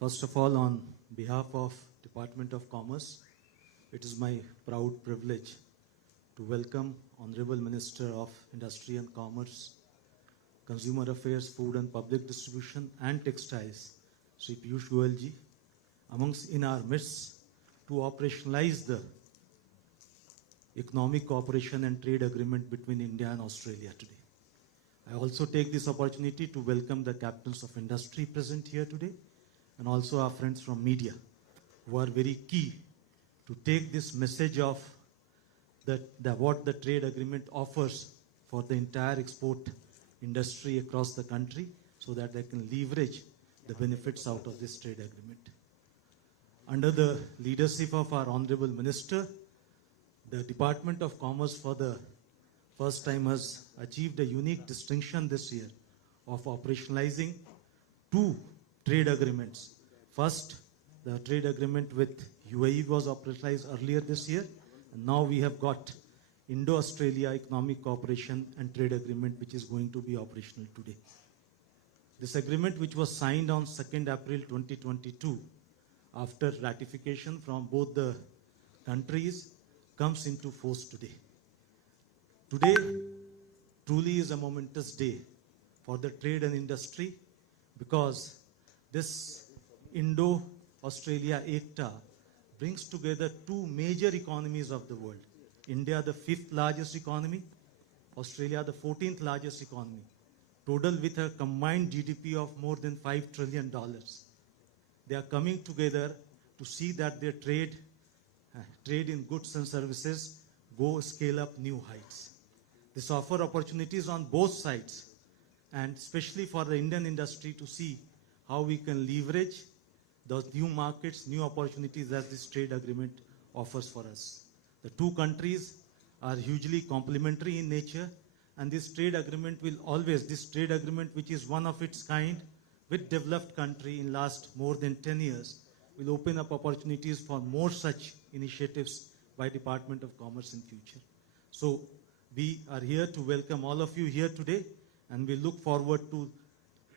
First of all, on behalf of Department of Commerce, it is my proud privilege to welcome Honorable Minister of Industry and Commerce, Consumer Affairs, Food and Public Distribution and Textiles, Shri Piyush Goyal ji, amongst in our midst to operationalize the Economic Cooperation and Trade Agreement between India and Australia today. I also take this opportunity to welcome the captains of industry present here today and also our friends from media who are very key to take this message of what the trade agreement offers for the entire export industry across the country so that they can leverage the benefits out of this trade agreement. Under the leadership of our Honorable Minister, the Department of Commerce for the first time has achieved a unique distinction this year of operationalizing two trade agreements. First, the trade agreement with UAE was operationalized earlier this year, and now we have got Indo-Australia Economic Cooperation and Trade Agreement, which is going to be operational today. This agreement, which was signed on 2nd April 2022, after ratification from both the countries, comes into force today. Today truly is a momentous day for the trade and industry because this Indo-Australia ECTA brings together two major economies of the world. India, the 5th largest economy, Australia, the 14th largest economy, total with a combined GDP of more than $5 trillion. They are coming together to see that their trade in goods and services go scale up new heights. This offers opportunities on both sides, and especially for the Indian industry to see how we can leverage those new markets, new opportunities that this trade agreement offers for us. The two countries are hugely complementary in nature, and this trade agreement which is one of its kind with developed country in last more than 10 years, will open up opportunities for more such initiatives by Department of Commerce in future. So we are here to welcome all of you here today, and we look forward to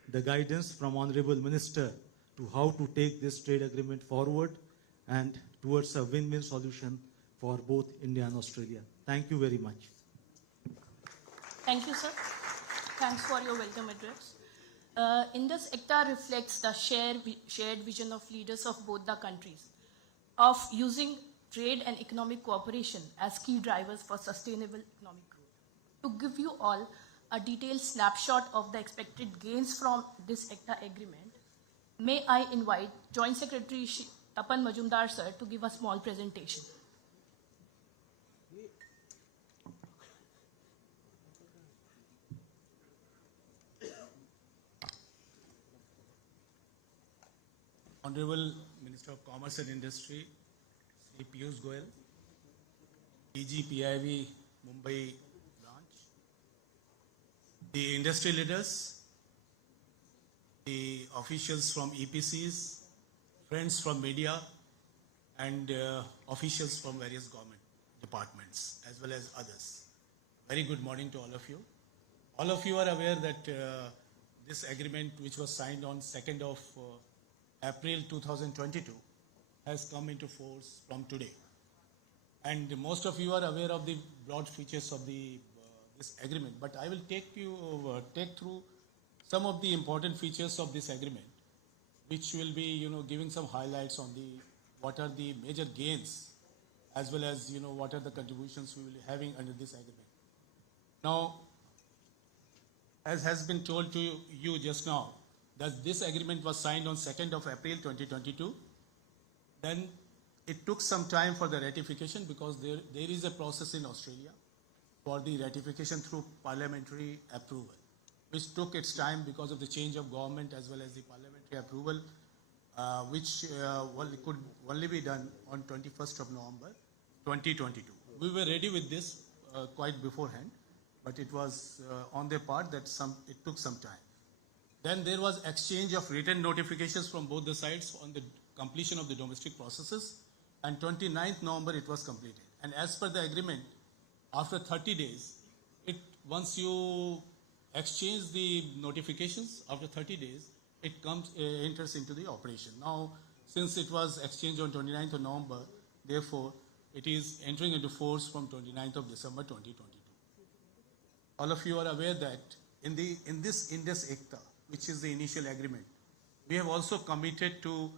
the guidance from Honorable Minister to how to take this trade agreement forward and towards a win-win solution for both India and Australia. Thank you very much. Thank you, sir. Thanks for your welcome address. Indus ECTA reflects the shared vision of leaders of both the countries of using trade and economic cooperation as key drivers for sustainable economic growth. To give you all a detailed snapshot of the expected gains from this ECTA agreement, may I invite Joint Secretary Tapan Majumdar sir to give a small presentation. Honorable Minister of Commerce and Industry, Shri Piyush Goyal, DG PIV Mumbai branch, the industry leaders, the officials from EPCs, friends from media, and officials from various government departments, as well as others. Very good morning to all of you. All of you are aware that this agreement, which was signed on 2nd of April 2022, has come into force from today. And most of you are aware of the broad features of this agreement, but I will take through some of the important features of this agreement, which will be giving some highlights on what are the major gains, as well as what are the contributions we will be having under this agreement. Now, as has been told to you just now, that this agreement was signed on 2nd of April 2022. Then it took some time for the ratification because there is a process in Australia for the ratification through parliamentary approval, which took its time because of the change of government as well as the parliamentary approval, which could only be done on 21st of November 2022. We were ready with this quite beforehand, but it was on their part that it took some time. Then there was exchange of written notifications from both the sides on the completion of the domestic processes, and 29th November it was completed. And as per the agreement, after 30 days, once you exchange the notifications, after 30 days, it enters into the operation. Now, since it was exchanged on 29th of November, therefore, it is entering into force from 29th of December 2022. All of you are aware that in this Indus ECTA, which is the initial agreement, we have also committed to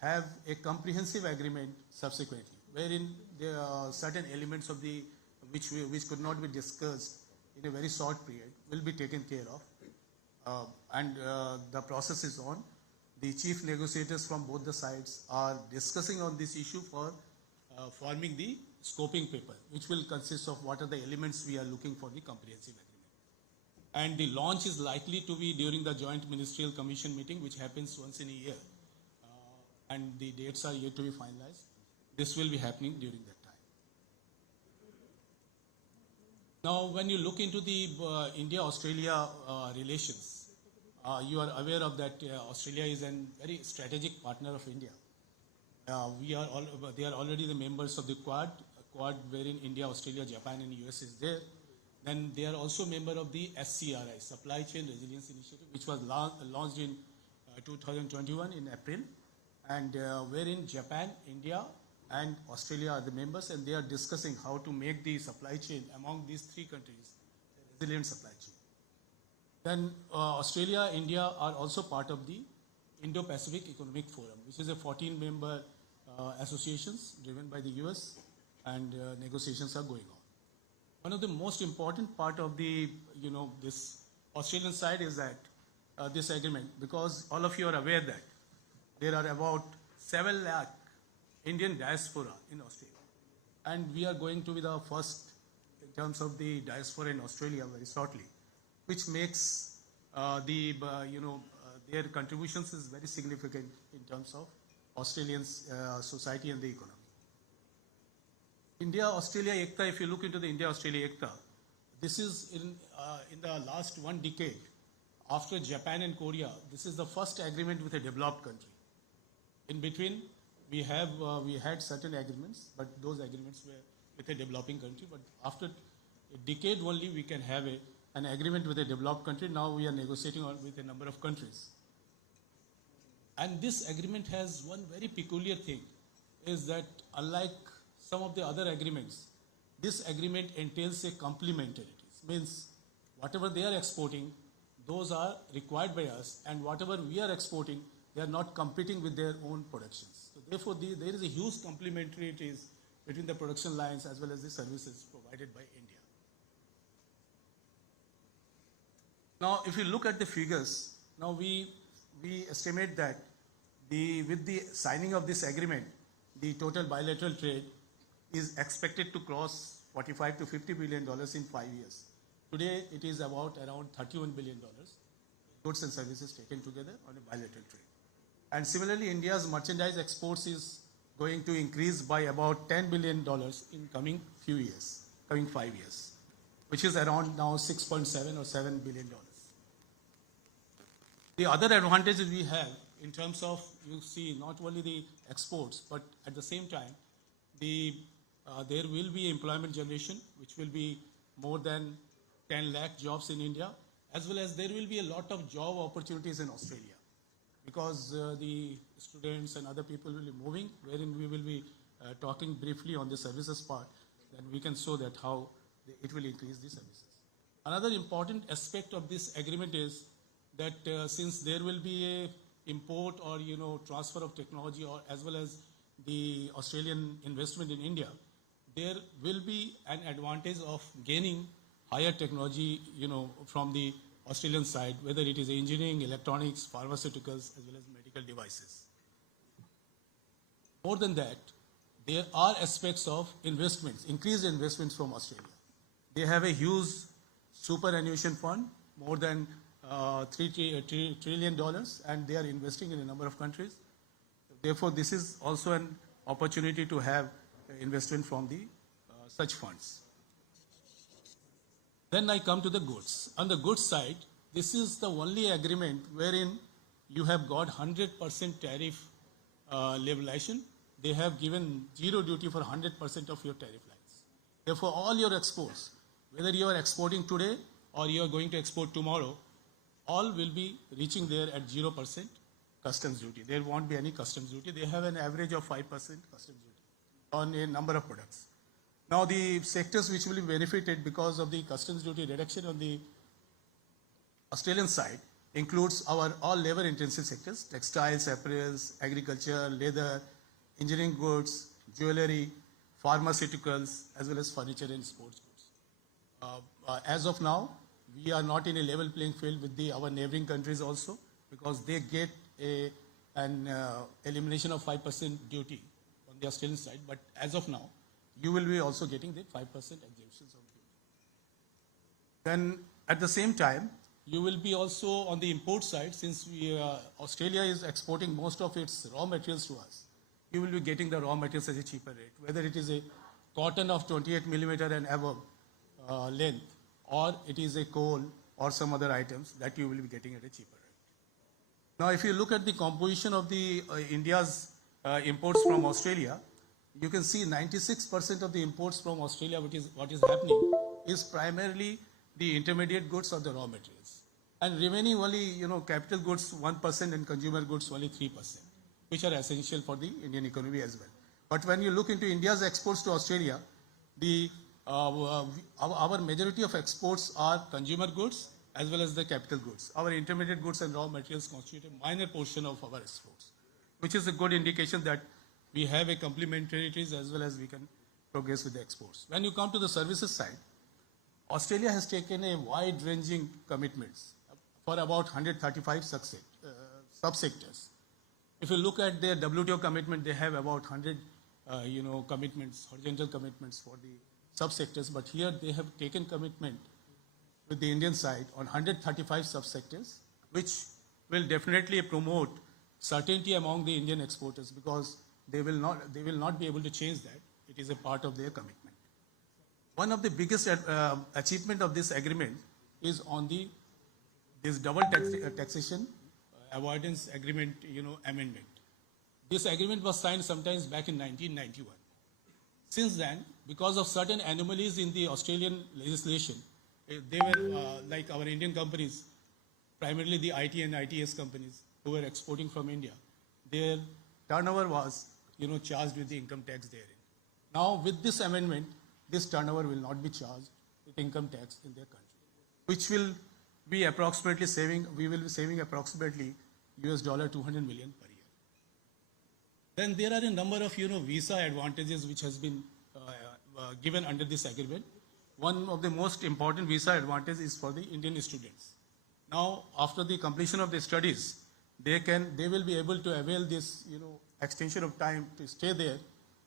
have a comprehensive agreement subsequently, wherein there are certain elements of the which could not be discussed in a very short period will be taken care of, and the process is on. The chief negotiators from both the sides are discussing on this issue for forming the scoping paper, which will consist of what are the elements we are looking for the comprehensive agreement. And the launch is likely to be during the Joint Ministerial Commission meeting, which happens once in a year. And the dates are yet to be finalized. This will be happening during that time. Now, when you look into the India-Australia relations, you are aware of that Australia is a very strategic partner of India. They are already the members of the Quad wherein India, Australia, Japan and US is there. Then they are also member of the SCRI, Supply Chain Resilience Initiative, which was launched in 2021 in April, and wherein Japan, India and Australia are the members, and they are discussing how to make the supply chain among these three countries a resilient supply chain. Then Australia, India are also part of the Indo-Pacific Economic Forum, which is a 14-member associations driven by the US, and negotiations are going on. One of the most important part of the, this Australian side is that this agreement, because all of you are aware that there are about 7 lakh Indian diaspora in Australia. And we are going to be the first in terms of the diaspora in Australia very shortly, which makes their contributions is very significant in terms of Australian society and the economy. India-Australia ECTA, if you look into the India-Australia ECTA, this is in the last 1 decade, after Japan and Korea, this is the first agreement with a developed country. In between, we had certain agreements, but those agreements were with a developing country. But after a decade only, we can have an agreement with a developed country. Now we are negotiating with a number of countries. And this agreement has one very peculiar thing, is that unlike some of the other agreements, this agreement entails a complementarity. Means whatever they are exporting, those are required by us, and whatever we are exporting, they are not competing with their own productions. So therefore, there is a huge complementarity between the production lines as well as the services provided by India. Now, if you look at the figures, now we estimate that with the signing of this agreement, the total bilateral trade is expected to cross $45 to $50 billion in 5 years. Today, it is about around $31 billion, goods and services taken together on a bilateral trade. And similarly, India's merchandise exports is going to increase by about $10 billion in coming 5 years, which is around now 6.7 or $7 billion. The other advantages we have in terms of, you see, not only the exports, but at the same time, there will be employment generation, which will be more than 10 lakh jobs in India, as well as there will be a lot of job opportunities in Australia, because the students and other people will be moving, wherein we will be talking briefly on the services part, then we can show that how it will increase the services. Another important aspect of this agreement is that since there will be a import or transfer of technology, or as well as the Australian investment in India, there will be an advantage of gaining higher technology, from the Australian side, whether it is engineering, electronics, pharmaceuticals, as well as medical devices. More than that, there are aspects of investments, increased investments from Australia. They have a huge superannuation fund, more than $3 trillion, and they are investing in a number of countries. Therefore, this is also an opportunity to have investment from the such funds. Then I come to the goods. On the goods side, this is the only agreement wherein you have got 100% tariff liberalization. They have given zero duty for 100% of your tariff lines. Therefore, all your exports, whether you are exporting today or you are going to export tomorrow, all will be reaching there at 0% customs duty. There won't be any customs duty. They have an average of 5% customs duty on a number of products. Now, the sectors which will be benefited because of the customs duty reduction on the Australian side includes our all labor-intensive sectors: textiles, apparels, agriculture, leather, engineering goods, jewelry, pharmaceuticals, as well as furniture and sports goods. As of now, we are not in a level playing field with our neighboring countries also, because they get an elimination of 5% duty on the Australian side. But as of now, you will be also getting the 5% exemptions on duty. Then at the same time, you will be also on the import side, since Australia is exporting most of its raw materials to us. You will be getting the raw materials at a cheaper rate, whether it is a cotton of 28 millimeter and above length, or it is a coal or some other items that you will be getting at a cheaper rate. Now, if you look at the composition of the India's imports from Australia, you can see 96% of the imports from Australia, what is happening, is primarily the intermediate goods or the raw materials. And remaining only, capital goods 1% and consumer goods only 3%, which are essential for the Indian economy as well. But when you look into India's exports to Australia, our majority of exports are consumer goods as well as the capital goods. Our intermediate goods and raw materials constitute a minor portion of our exports, which is a good indication that we have a complementarities as well as we can progress with the exports. When you come to the services side, Australia has taken a wide-ranging commitments for about 135 subsectors. If you look at their WTO commitment, they have about 100, commitments, horizontal commitments for the subsectors. But here they have taken commitment with the Indian side on 135 subsectors, which will definitely promote certainty among the Indian exporters, because they will not be able to change that. It is a part of their commitment. One of the biggest achievement of this agreement is on this double taxation avoidance agreement, amendment. This agreement was signed sometimes back in 1991. Since then, because of certain anomalies in the Australian legislation, they were like our Indian companies, primarily the IT and ITS companies who were exporting from India, their turnover was, charged with the income tax therein. Now, with this amendment, this turnover will not be charged with income tax in their country, which will be approximately we will be saving approximately $200 million per year. Then there are a number of, visa advantages which has been given under this agreement. One of the most important visa advantages is for the Indian students. Now, after the completion of their studies, they will be able to avail this, extension of time to stay there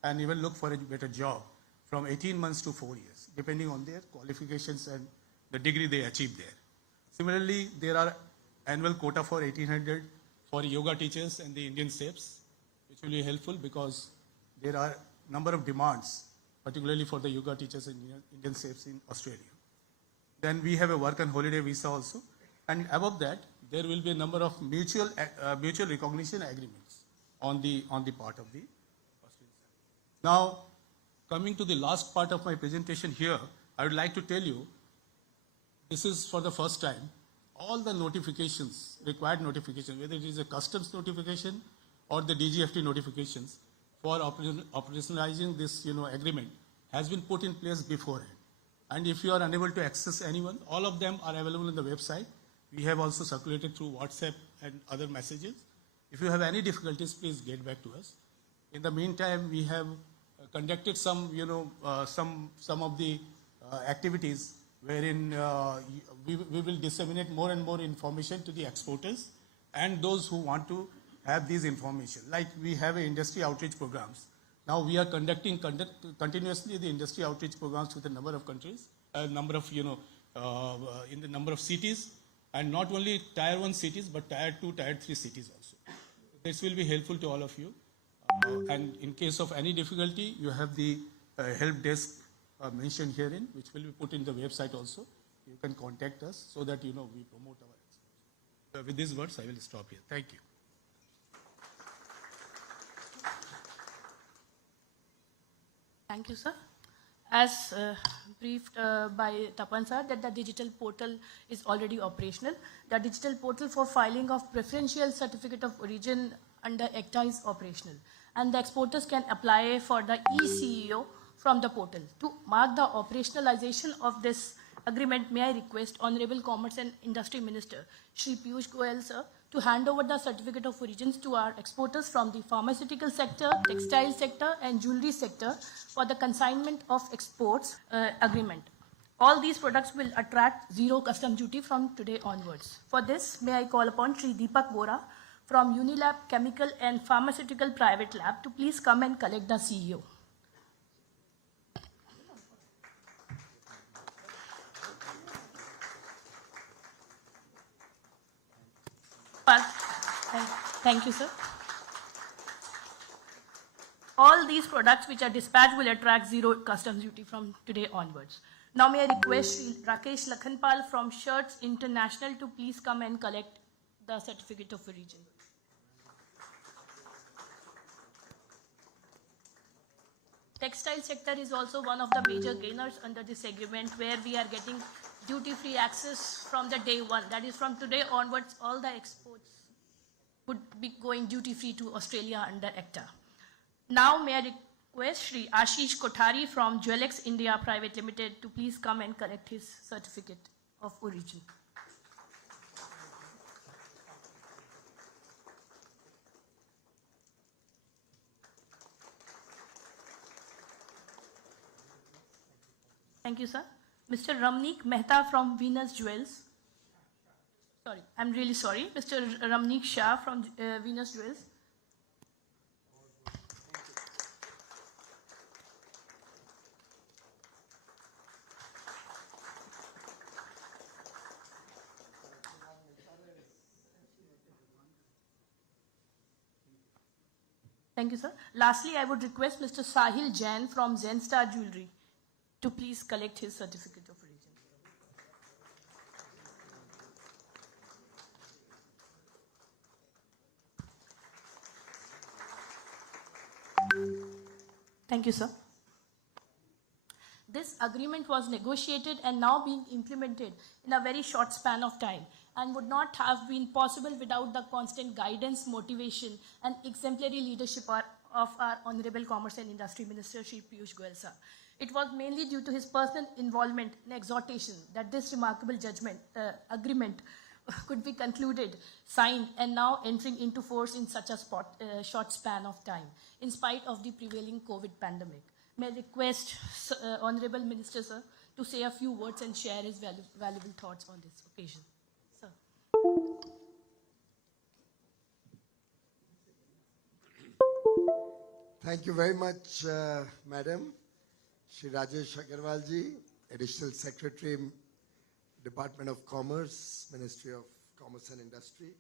and even look for a better job from 18 months to 4 years, depending on their qualifications and the degree they achieve there. Similarly, there are annual quota for 1,800 for yoga teachers and the Indian chefs, which will be helpful because there are number of demands, particularly for the yoga teachers and Indian chefs in Australia. Then we have a work and holiday visa also. And above that, there will be a number of mutual recognition agreements on the part of the Australian side. Now, coming to the last part of my presentation here, I would like to tell you, this is for the first time, all the notifications, required notifications, whether it is a customs notification or the DGFT notifications for operationalizing this agreement has been put in place beforehand. And if you are unable to access anyone, all of them are available on the website. We have also circulated through WhatsApp and other messages. If you have any difficulties, please get back to us. In the meantime, we have conducted some of the activities wherein we will disseminate more and more information to the exporters and those who want to have these information. Like we have industry outreach programs. Now we are conducting continuously the industry outreach programs with a number of countries, in the number of cities, and not only tier 1 cities, but tier 2, tier 3 cities also. This will be helpful to all of you. And in case of any difficulty, you have the help desk mentioned herein, which will be put in the website also. You can contact us so that we promote our exports. With these words, I will stop here. Thank you. Thank you, sir. as briefed by Tapan sir, that the digital portal is already operational. The digital portal for filing of preferential certificate of origin under ECTA is operational, and the exporters can apply for the e-CEO from the portal. To mark the operationalization of this agreement, may I request Honorable Commerce and Industry Minister, Shri Piyush Goyal sir, to hand over the certificate of origins to our exporters from the pharmaceutical sector, textile sector, and jewelry sector for the consignment of exports agreement. All these products will attract zero custom duty from today onwards. For this, may I call upon Shri Deepak Bora from Unilab Chemical and Pharmaceutical Private Lab to please come and collect the CEO. Thank you, sir. All these products which are dispatched will attract zero customs duty from today onwards. Now may I request Shri Rakesh Lakhanpal from Shirts International to please come and collect the certificate of origin. Textile sector is also one of the major gainers under this agreement, where we are getting duty-free access from the day one. That is, from today onwards, all the exports would be going duty-free to Australia under ECTA. Now may I request Shri Ashish Kothari from Jewelex India Private Limited to please come and collect his certificate of origin. Thank you, sir. Mr. Ramneek Mehta from Venus Jewels. Sorry, I'm really sorry. Mr. Ramneek Shah from Venus Jewels. Thank you, sir. Lastly, I would request Mr. Sahil Jain from Zen Star Jewelry to please collect his certificate of origin. Thank you, sir. This agreement was negotiated and now being implemented in a very short span of time, and would not have been possible without the constant guidance, motivation, and exemplary leadership of our Honorable Commerce and Industry Minister, Shri Piyush Goyal sir. It was mainly due to his personal involvement and exhortation that this remarkable agreement could be concluded, signed, and now entering into force in such a short span of time, in spite of the prevailing COVID pandemic. May I request Honorable Minister, sir, to say a few words and share his valuable thoughts on this occasion. Sir. Thank you very much, Madam. Shri Rajesh Agarwal ji, Additional Secretary, Department of Commerce, Ministry of Commerce and Industry.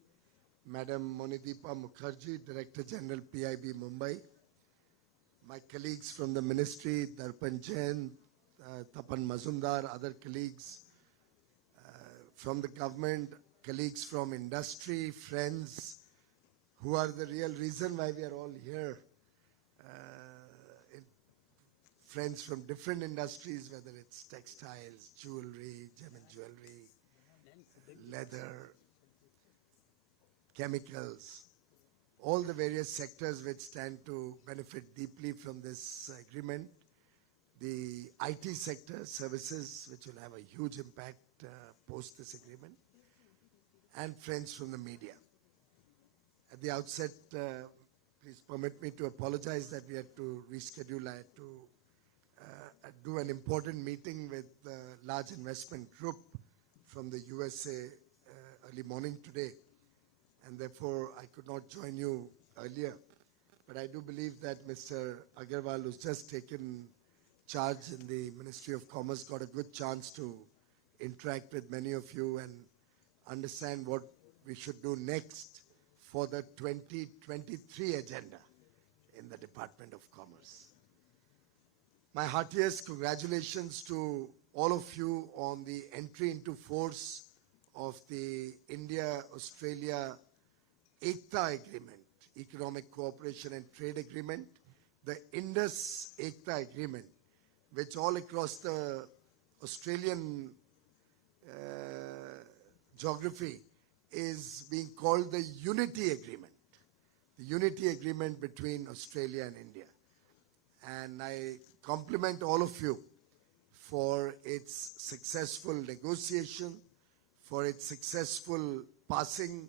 Madam Monideepa Mukherjee, Director General PIB Mumbai. My colleagues from the Ministry, Darpan Jain, Tapan Mazumdar, other colleagues from the government, colleagues from industry, friends, who are the real reason why we are all here. Friends from different industries, whether it's textiles, jewelry, gem and jewelry, leather, chemicals, all the various sectors which stand to benefit deeply from this agreement. The IT sector, services, which will have a huge impact post this agreement, and friends from the media. At the outset, please permit me to apologize that we had to reschedule. I had to do an important meeting with a large investment group from the USA early morning today, and therefore I could not join you earlier. But I do believe that Mr. Agarwal, who's just taken charge in the Ministry of Commerce, got a good chance to interact with many of you and understand what we should do next for the 2023 agenda in the Department of Commerce. My heartiest congratulations to all of you on the entry into force of the India-Australia ECTA agreement, Economic Cooperation and Trade Agreement, the Indus ECTA agreement, which all across the Australian geography is being called the Unity Agreement. The Unity Agreement between Australia and India. And I compliment all of you for its successful negotiation, for its successful passing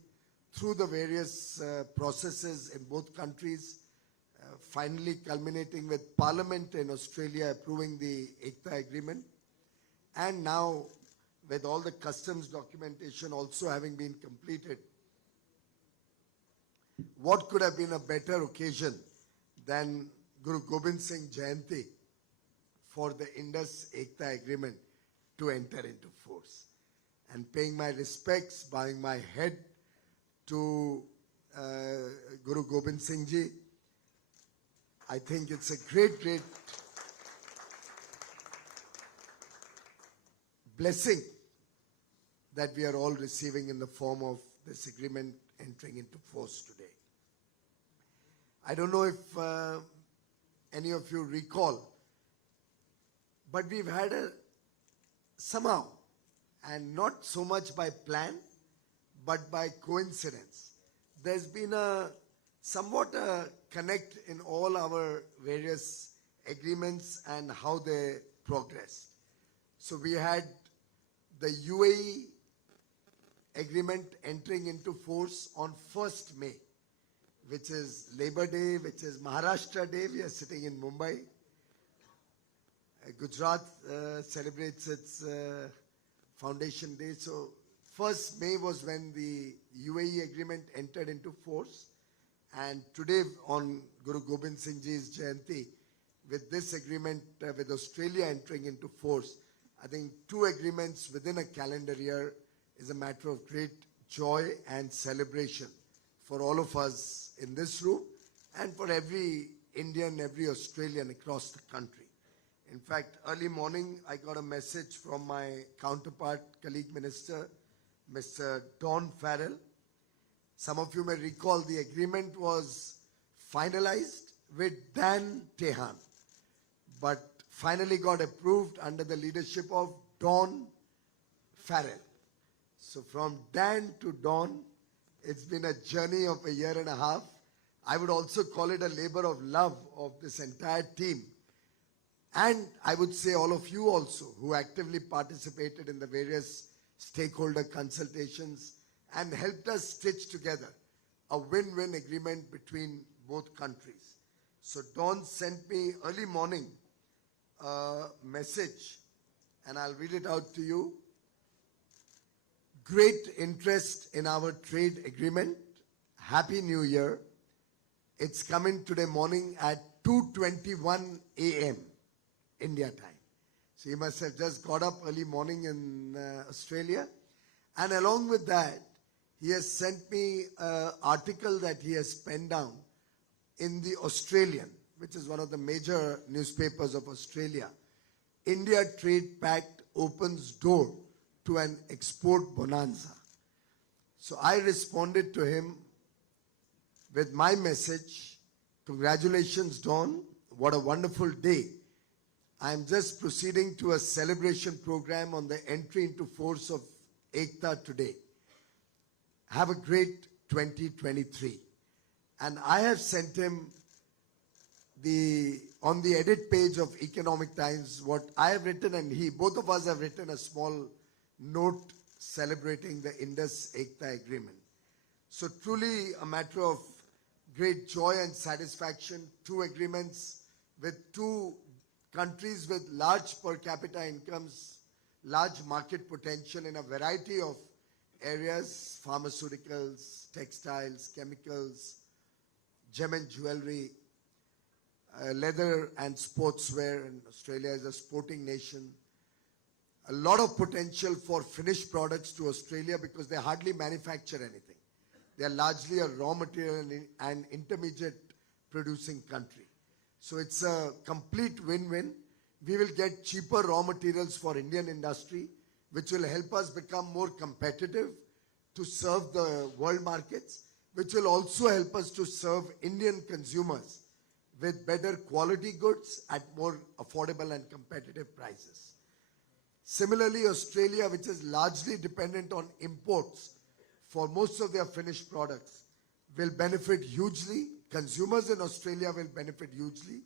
through the various processes in both countries, finally culminating with Parliament in Australia approving the ECTA agreement, and now with all the customs documentation also having been completed. What could have been a better occasion than Guru Gobind Singh Jayanti for the Indus ECTA agreement to enter into force? And paying my respects, bowing my head to Guru Gobind Singh Ji, I think it's a great, great blessing that we are all receiving in the form of this agreement entering into force today. I don't know if any of you recall, but we've had somehow, and not so much by plan, but by coincidence, there's been somewhat a connect in all our various agreements and how they progress. So we had the UAE agreement entering into force on 1st May, which is Labor Day, which is Maharashtra Day. We are sitting in Mumbai. Gujarat celebrates its Foundation Day. So 1st May was when the UAE agreement entered into force. And today on Guru Gobind Singh Ji's Jayanti, with this agreement with Australia entering into force, I think 2 agreements within a calendar year is a matter of great joy and celebration for all of us in this room and for every Indian, every Australian across the country. In fact, early morning, I got a message from my counterpart, colleague minister, Mr. Don Farrell. Some of you may recall the agreement was finalized with Dan Tehan, but finally got approved under the leadership of Don Farrell. So from Dan to Don, it's been a journey of a year and a half. I would also call it a labor of love of this entire team. And I would say all of you also who actively participated in the various stakeholder consultations and helped us stitch together a win-win agreement between both countries. So Don sent me early morning a message, and I'll read it out to you. Great interest in our trade agreement. Happy New Year. It's coming today morning at 2:21 a.m. India time. So you must have just got up early morning in Australia. And along with that, he has sent me an article that he has penned down in the Australian, which is one of the major newspapers of Australia. India Trade Pact opens door to an export bonanza. So I responded to him with my message. Congratulations, Don. What a wonderful day. I am just proceeding to a celebration program on the entry into force of ECTA today. Have a great 2023. And I have sent him on the edit page of Economic Times what I have written, and both of us have written a small note celebrating the Indus ECTA agreement. So truly a matter of great joy and satisfaction. 2 agreements with 2 countries with large per capita incomes, large market potential in a variety of areas: pharmaceuticals, textiles, chemicals, gem and jewelry, leather and sportswear. And Australia is a sporting nation. A lot of potential for finished products to Australia because they hardly manufacture anything. They are largely a raw material and intermediate producing country. So it's a complete win-win. We will get cheaper raw materials for Indian industry, which will help us become more competitive to serve the world markets, which will also help us to serve Indian consumers with better quality goods at more affordable and competitive prices. Similarly, Australia, which is largely dependent on imports for most of their finished products, will benefit hugely. Consumers in Australia will benefit hugely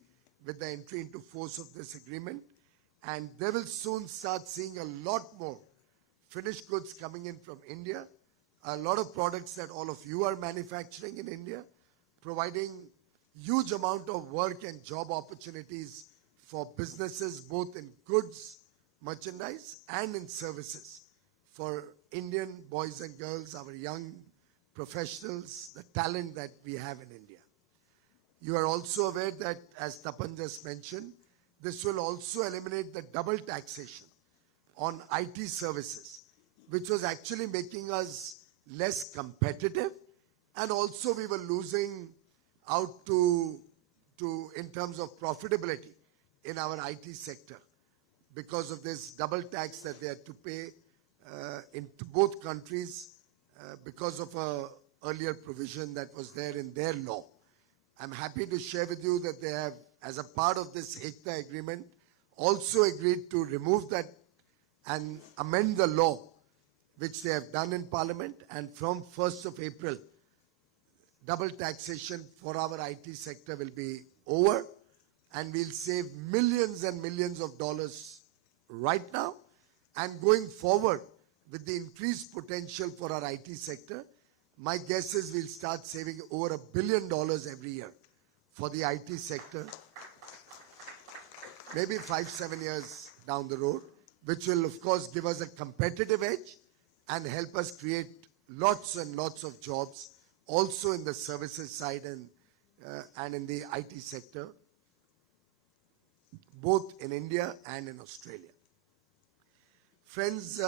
with the entry into force of this agreement. And they will soon start seeing a lot more finished goods coming in from India, a lot of products that all of you are manufacturing in India, providing huge amount of work and job opportunities for businesses, both in goods, merchandise, and in services for Indian boys and girls, our young professionals, the talent that we have in India. You are also aware that, as Tapan just mentioned, this will also eliminate the double taxation on IT services, which was actually making us less competitive, and also we were losing out to in terms of profitability in our IT sector because of this double tax that they had to pay in both countries because of a earlier provision that was there in their law. I'm happy to share with you that they have, as a part of this ECTA agreement, also agreed to remove that and amend the law, which they have done in Parliament, and from 1st of April, double taxation for our IT sector will be over, and we'll save millions and millions of dollars right now, and going forward with the increased potential for our IT sector, my guess is we'll start saving over $1 billion every year for the IT sector, maybe 5-7 years down the road, which will of course give us a competitive edge and help us create lots and lots of jobs also in the services side and in the IT sector, both in India and in Australia. Friends,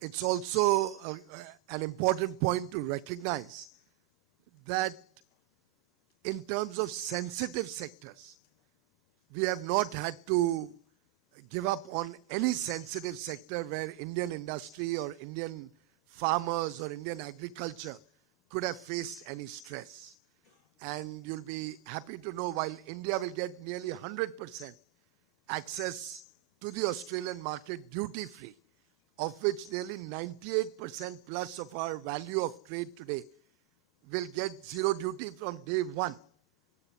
it's also an important point to recognize that in terms of sensitive sectors, we have not had to give up on any sensitive sector where Indian industry or Indian farmers or Indian agriculture could have faced any stress. And you'll be happy to know, while India will get nearly 100% access to the Australian market duty-free, of which nearly 98% plus of our value of trade today will get zero duty from day one,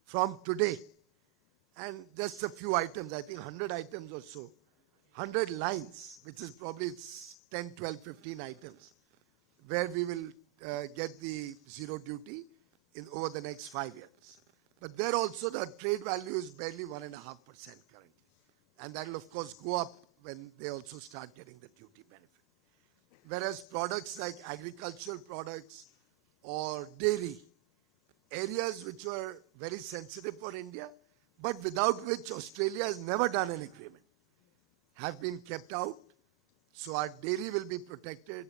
from today. And just a few items, I think 100 items or so, 100 lines, which is probably 10, 12, 15 items, where we will get the zero duty over the next 5 years. But there also the trade value is barely 1.5% currently. And that will of course go up when they also start getting the duty benefit. Whereas products like agricultural products or dairy, areas which were very sensitive for India, but without which Australia has never done an agreement, have been kept out. So our dairy will be protected,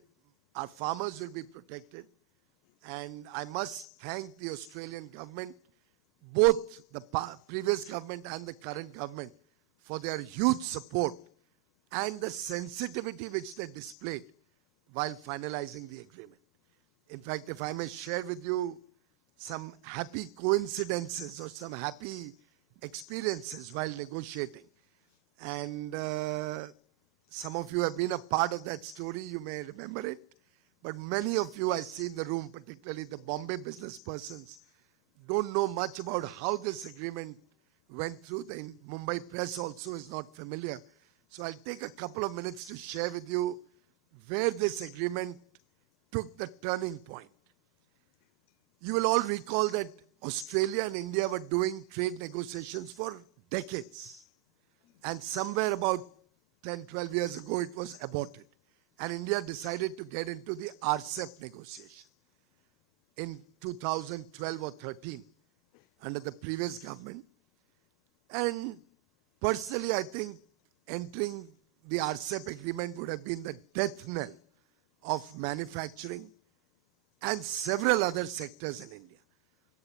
our farmers will be protected, and I must thank the Australian government, both the previous government and the current government, for their huge support and the sensitivity which they displayed while finalizing the agreement. In fact, if I may share with you some happy coincidences or some happy experiences while negotiating, and some of you have been a part of that story, you may remember it, but many of you I see in the room, particularly the Bombay business persons, don't know much about how this agreement went through. The Mumbai press also is not familiar. So I'll take a couple of minutes to share with you where this agreement took the turning point. You will all recall that Australia and India were doing trade negotiations for decades. And somewhere about 10, 12 years ago, it was aborted. And India decided to get into the RCEP negotiation in 2012 or 13 under the previous government. And personally, I think entering the RCEP agreement would have been the death knell of manufacturing and several other sectors in India.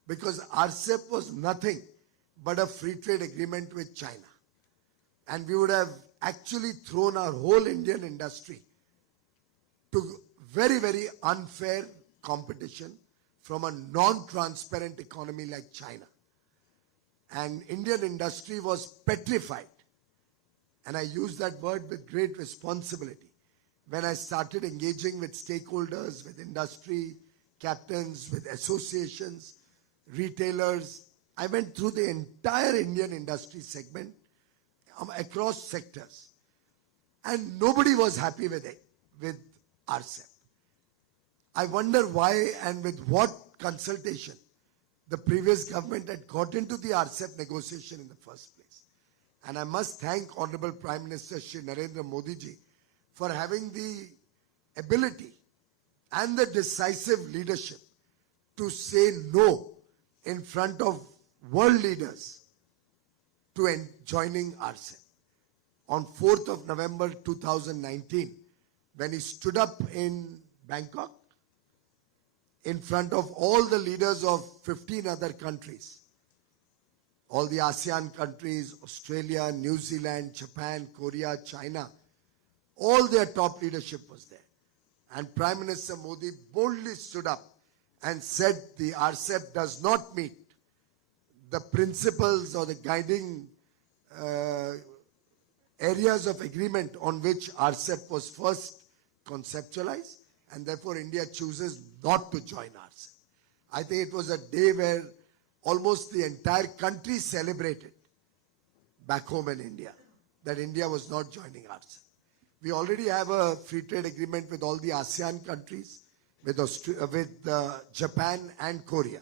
Because RCEP was nothing but a free trade agreement with China. And we would have actually thrown our whole Indian industry to very, very unfair competition from a non-transparent economy like China. And Indian industry was petrified. And I use that word with great responsibility. When I started engaging with stakeholders, with industry captains, with associations, retailers, I went through the entire Indian industry segment across sectors. And nobody was happy with it, with RCEP. I wonder why and with what consultation the previous government had got into the RCEP negotiation in the first place. And I must thank Honorable Prime Minister Shri Narendra Modi ji for having the ability and the decisive leadership to say no in front of world leaders to joining RCEP. On 4th of November 2019, when he stood up in Bangkok, in front of all the leaders of 15 other countries, all the ASEAN countries, Australia, New Zealand, Japan, Korea, China, all their top leadership was there. And Prime Minister Modi boldly stood up and said the RCEP does not meet the principles or the guiding areas of agreement on which RCEP was first conceptualized, and therefore India chooses not to join RCEP. I think it was a day where almost the entire country celebrated back home in India that India was not joining RCEP. We already have a free trade agreement with all the ASEAN countries, with Japan and Korea.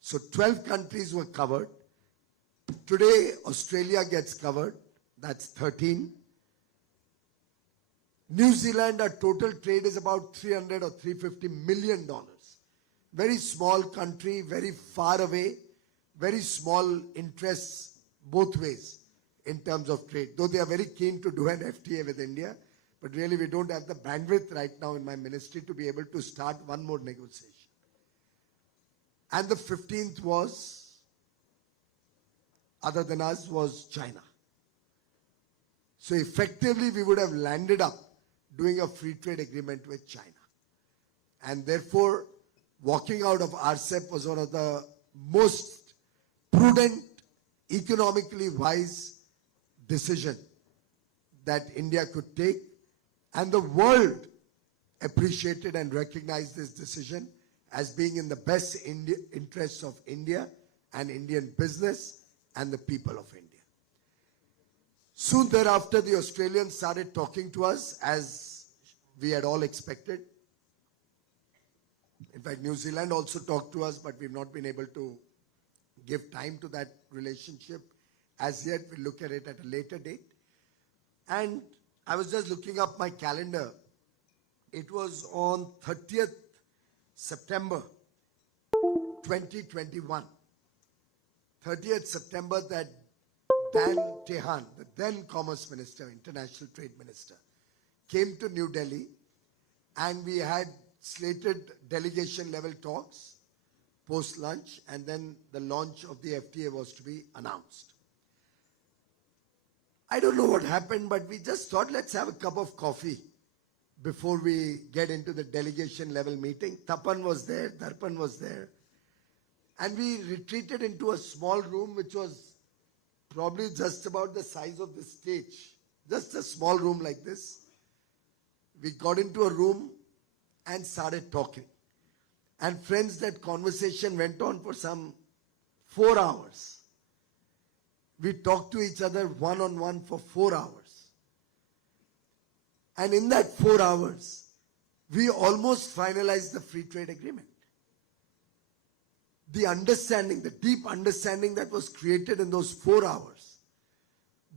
So 12 countries were covered. Today, Australia gets covered. That's 13. New Zealand, our total trade is about $300 or $350 million. Very small country, very far away, very small interests both ways in terms of trade. Though they are very keen to do an FTA with India, but really we don't have the bandwidth right now in my ministry to be able to start one more negotiation. And the 15th was, other than us, was China. So effectively we would have landed up doing a free trade agreement with China. And therefore, walking out of RCEP was one of the most prudent, economically wise decision that India could take. And the world appreciated and recognized this decision as being in the best interests of India and Indian business and the people of India. Soon thereafter, the Australians started talking to us as we had all expected. In fact, New Zealand also talked to us, but we've not been able to give time to that relationship as yet. We'll look at it at a later date. And I was just looking up my calendar. It was on 30th September 2021. 30th September that Dan Tehan, the then Commerce Minister, International Trade Minister, came to New Delhi, and we had slated delegation level talks post-lunch, and then the launch of the FTA was to be announced. I don't know what happened, but we just thought, let's have a cup of coffee before we get into the delegation level meeting. Tapan was there, Darpan was there. And we retreated into a small room which was probably just about the size of the stage. Just a small room like this. We got into a room and started talking. And friends, that conversation went on for some 4 hours. We talked to each other one-on-one for 4 hours. And in that 4 hours, we almost finalized the free trade agreement. The understanding, the deep understanding that was created in those 4 hours,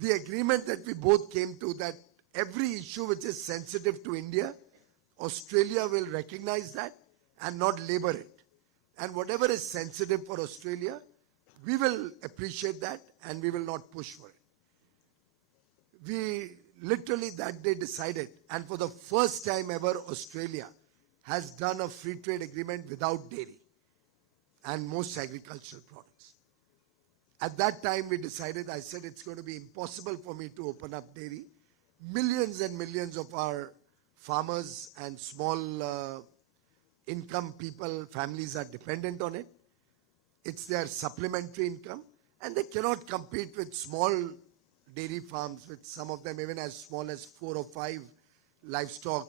the agreement that we both came to, that every issue which is sensitive to India, Australia will recognize that and not labor it. And whatever is sensitive for Australia, we will appreciate that and we will not push for it. We literally that day decided, and for the first time ever, Australia has done a free trade agreement without dairy and most agricultural products. At that time we decided, I said it's going to be impossible for me to open up dairy. Millions and millions of our farmers and small income people, families are dependent on it. It's their supplementary income, and they cannot compete with small dairy farms, with some of them even as small as 4 or 5 livestock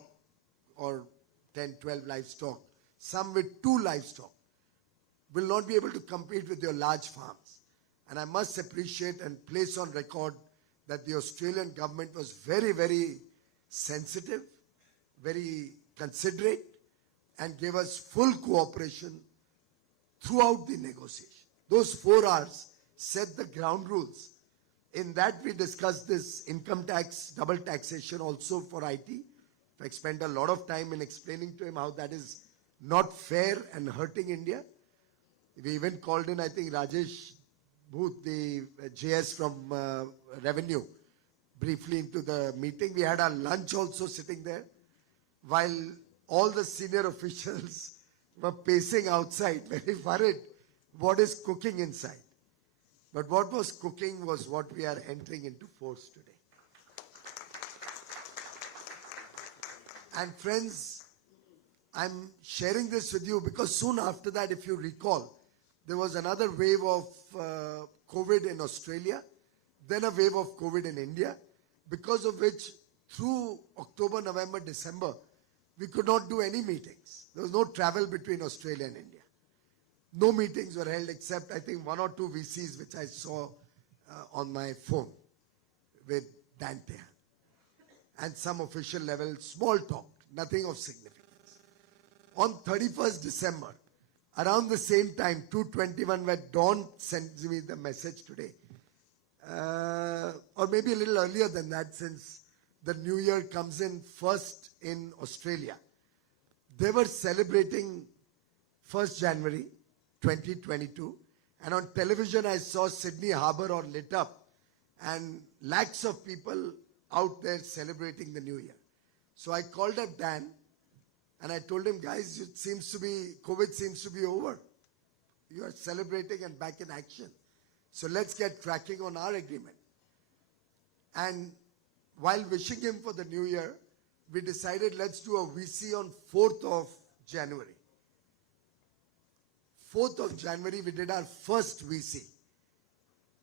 or 10, 12 livestock. Some with 2 livestock will not be able to compete with your large farms. And I must appreciate and place on record that the Australian government was very, very sensitive, very considerate, and gave us full cooperation throughout the negotiation. Those 4 hours set the ground rules. In that we discussed this income tax, double taxation also for IT. I spent a lot of time in explaining to him how that is not fair and hurting India. We even called in, I think, Rajesh Booth, the JS from Revenue, briefly into the meeting. We had our lunch also sitting there, while all the senior officials were pacing outside, very worried what is cooking inside. But what was cooking was what we are entering into force today. And friends, I'm sharing this with you because soon after that, if you recall, there was another wave of COVID in Australia, then a wave of COVID in India, because of which through October, November, December, we could not do any meetings. There was no travel between Australia and India. No meetings were held except, I think, 1 or 2 VCs which I saw on my phone with Dante. And some official level, small talk, nothing of significance. On 31st December, around the same time, 2:21, where Dawn sent me the message today, or maybe a little earlier than that, since the New Year comes in first in Australia. They were celebrating 1st January 2022, and on television I saw Sydney Harbour all lit up and lakhs of people out there celebrating the New Year. So I called up Dan and I told him, guys, COVID seems to be over. You are celebrating and back in action. So let's get cracking on our agreement. And while wishing him for the New Year, we decided let's do a VC on 4th of January. 4th of January, we did our first VC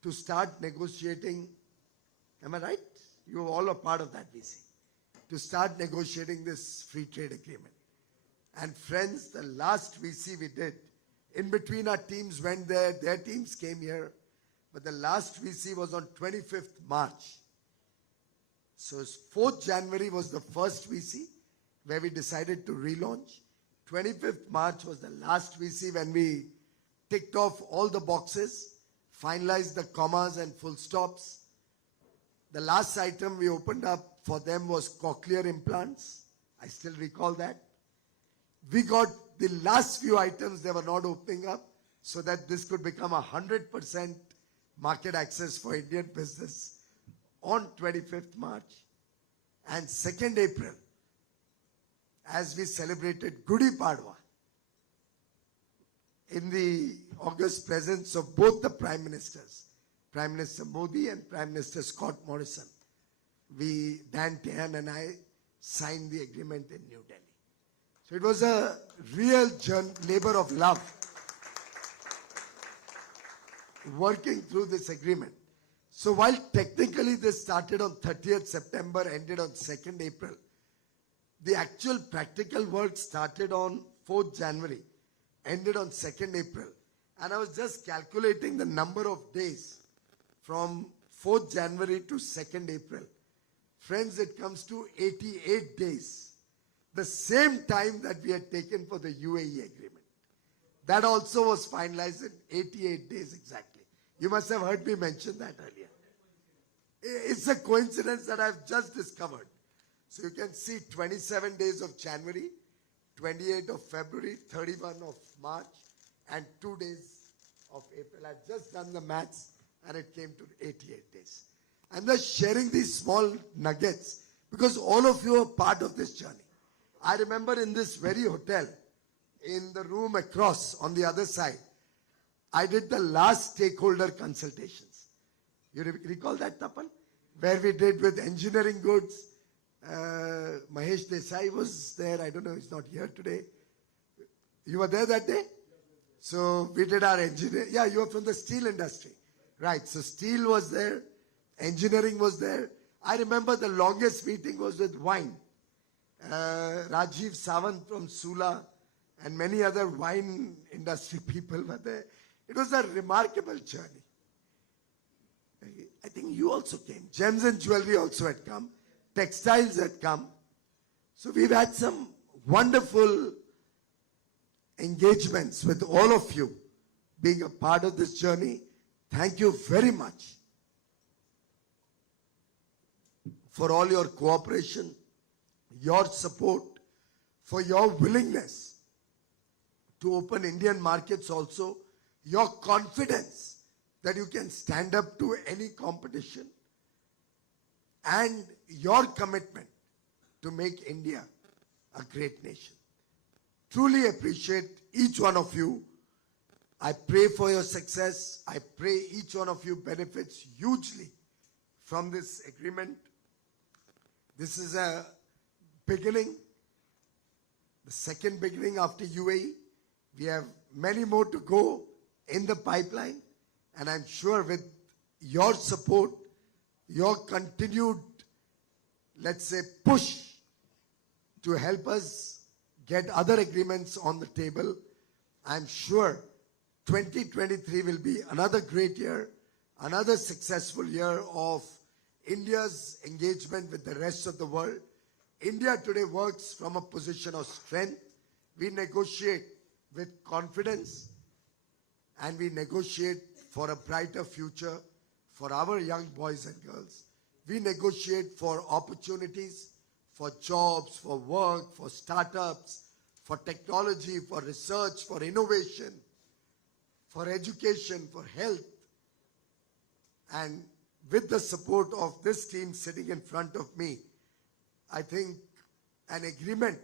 to start negotiating. Am I right? You all are part of that VC. To start negotiating this free trade agreement. And friends, the last VC we did, in between our teams went there, their teams came here, but the last VC was on 25th March. So 4th January was the first VC where we decided to relaunch. 25th March was the last VC when we ticked off all the boxes, finalized the commas and full stops. The last item we opened up for them was cochlear implants. I still recall that. We got the last few items they were not opening up so that this could become 100% market access for Indian business on 25th March. And 2nd April, as we celebrated Gudi Padwa, in the august presence of both the Prime Ministers, Prime Minister Modi and Prime Minister Scott Morrison, Dan Tehan and I signed the agreement in New Delhi. So it was a real labor of love working through this agreement. So while technically this started on 30th September, ended on 2nd April, the actual practical work started on 4th January, ended on 2nd April. And I was just calculating the number of days from 4th January to 2nd April. Friends, it comes to 88 days. The same time that we had taken for the UAE agreement. That also was finalized in 88 days exactly. You must have heard me mention that earlier. It's a coincidence that I've just discovered. So you can see 27 days of January, 28 of February, 31 of March, and 2 days of April. I've just done the maths and it came to 88 days. I'm just sharing these small nuggets because all of you are part of this journey. I remember in this very hotel, in the room across on the other side, I did the last stakeholder consultations. You recall that, Tapan? Where we did with engineering goods. Mahesh Desai was there. I don't know, he's not here today. You were there that day? So we did our engineer. Yeah, you are from the steel industry. Right. So steel was there. Engineering was there. I remember the longest meeting was with wine. Rajiv Sawant from Sula and many other wine industry people were there. It was a remarkable journey. I think you also came. Gems and jewelry also had come. Textiles had come. So we've had some wonderful engagements with all of you being a part of this journey. Thank you very much for all your cooperation, your support, for your willingness to open Indian markets also, your confidence that you can stand up to any competition, and your commitment to make India a great nation. Truly appreciate each one of you. I pray for your success. I pray each one of you benefits hugely from this agreement. This is a beginning, the second beginning after UAE. We have many more to go in the pipeline, and I'm sure with your support, your continued, let's say, push to help us get other agreements on the table, I'm sure 2023 will be another great year, another successful year of India's engagement with the rest of the world. India today works from a position of strength. We negotiate with confidence, and we negotiate for a brighter future for our young boys and girls. We negotiate for opportunities, for jobs, for work, for startups, for technology, for research, for innovation, for education, for health. And with the support of this team sitting in front of me, I think an agreement,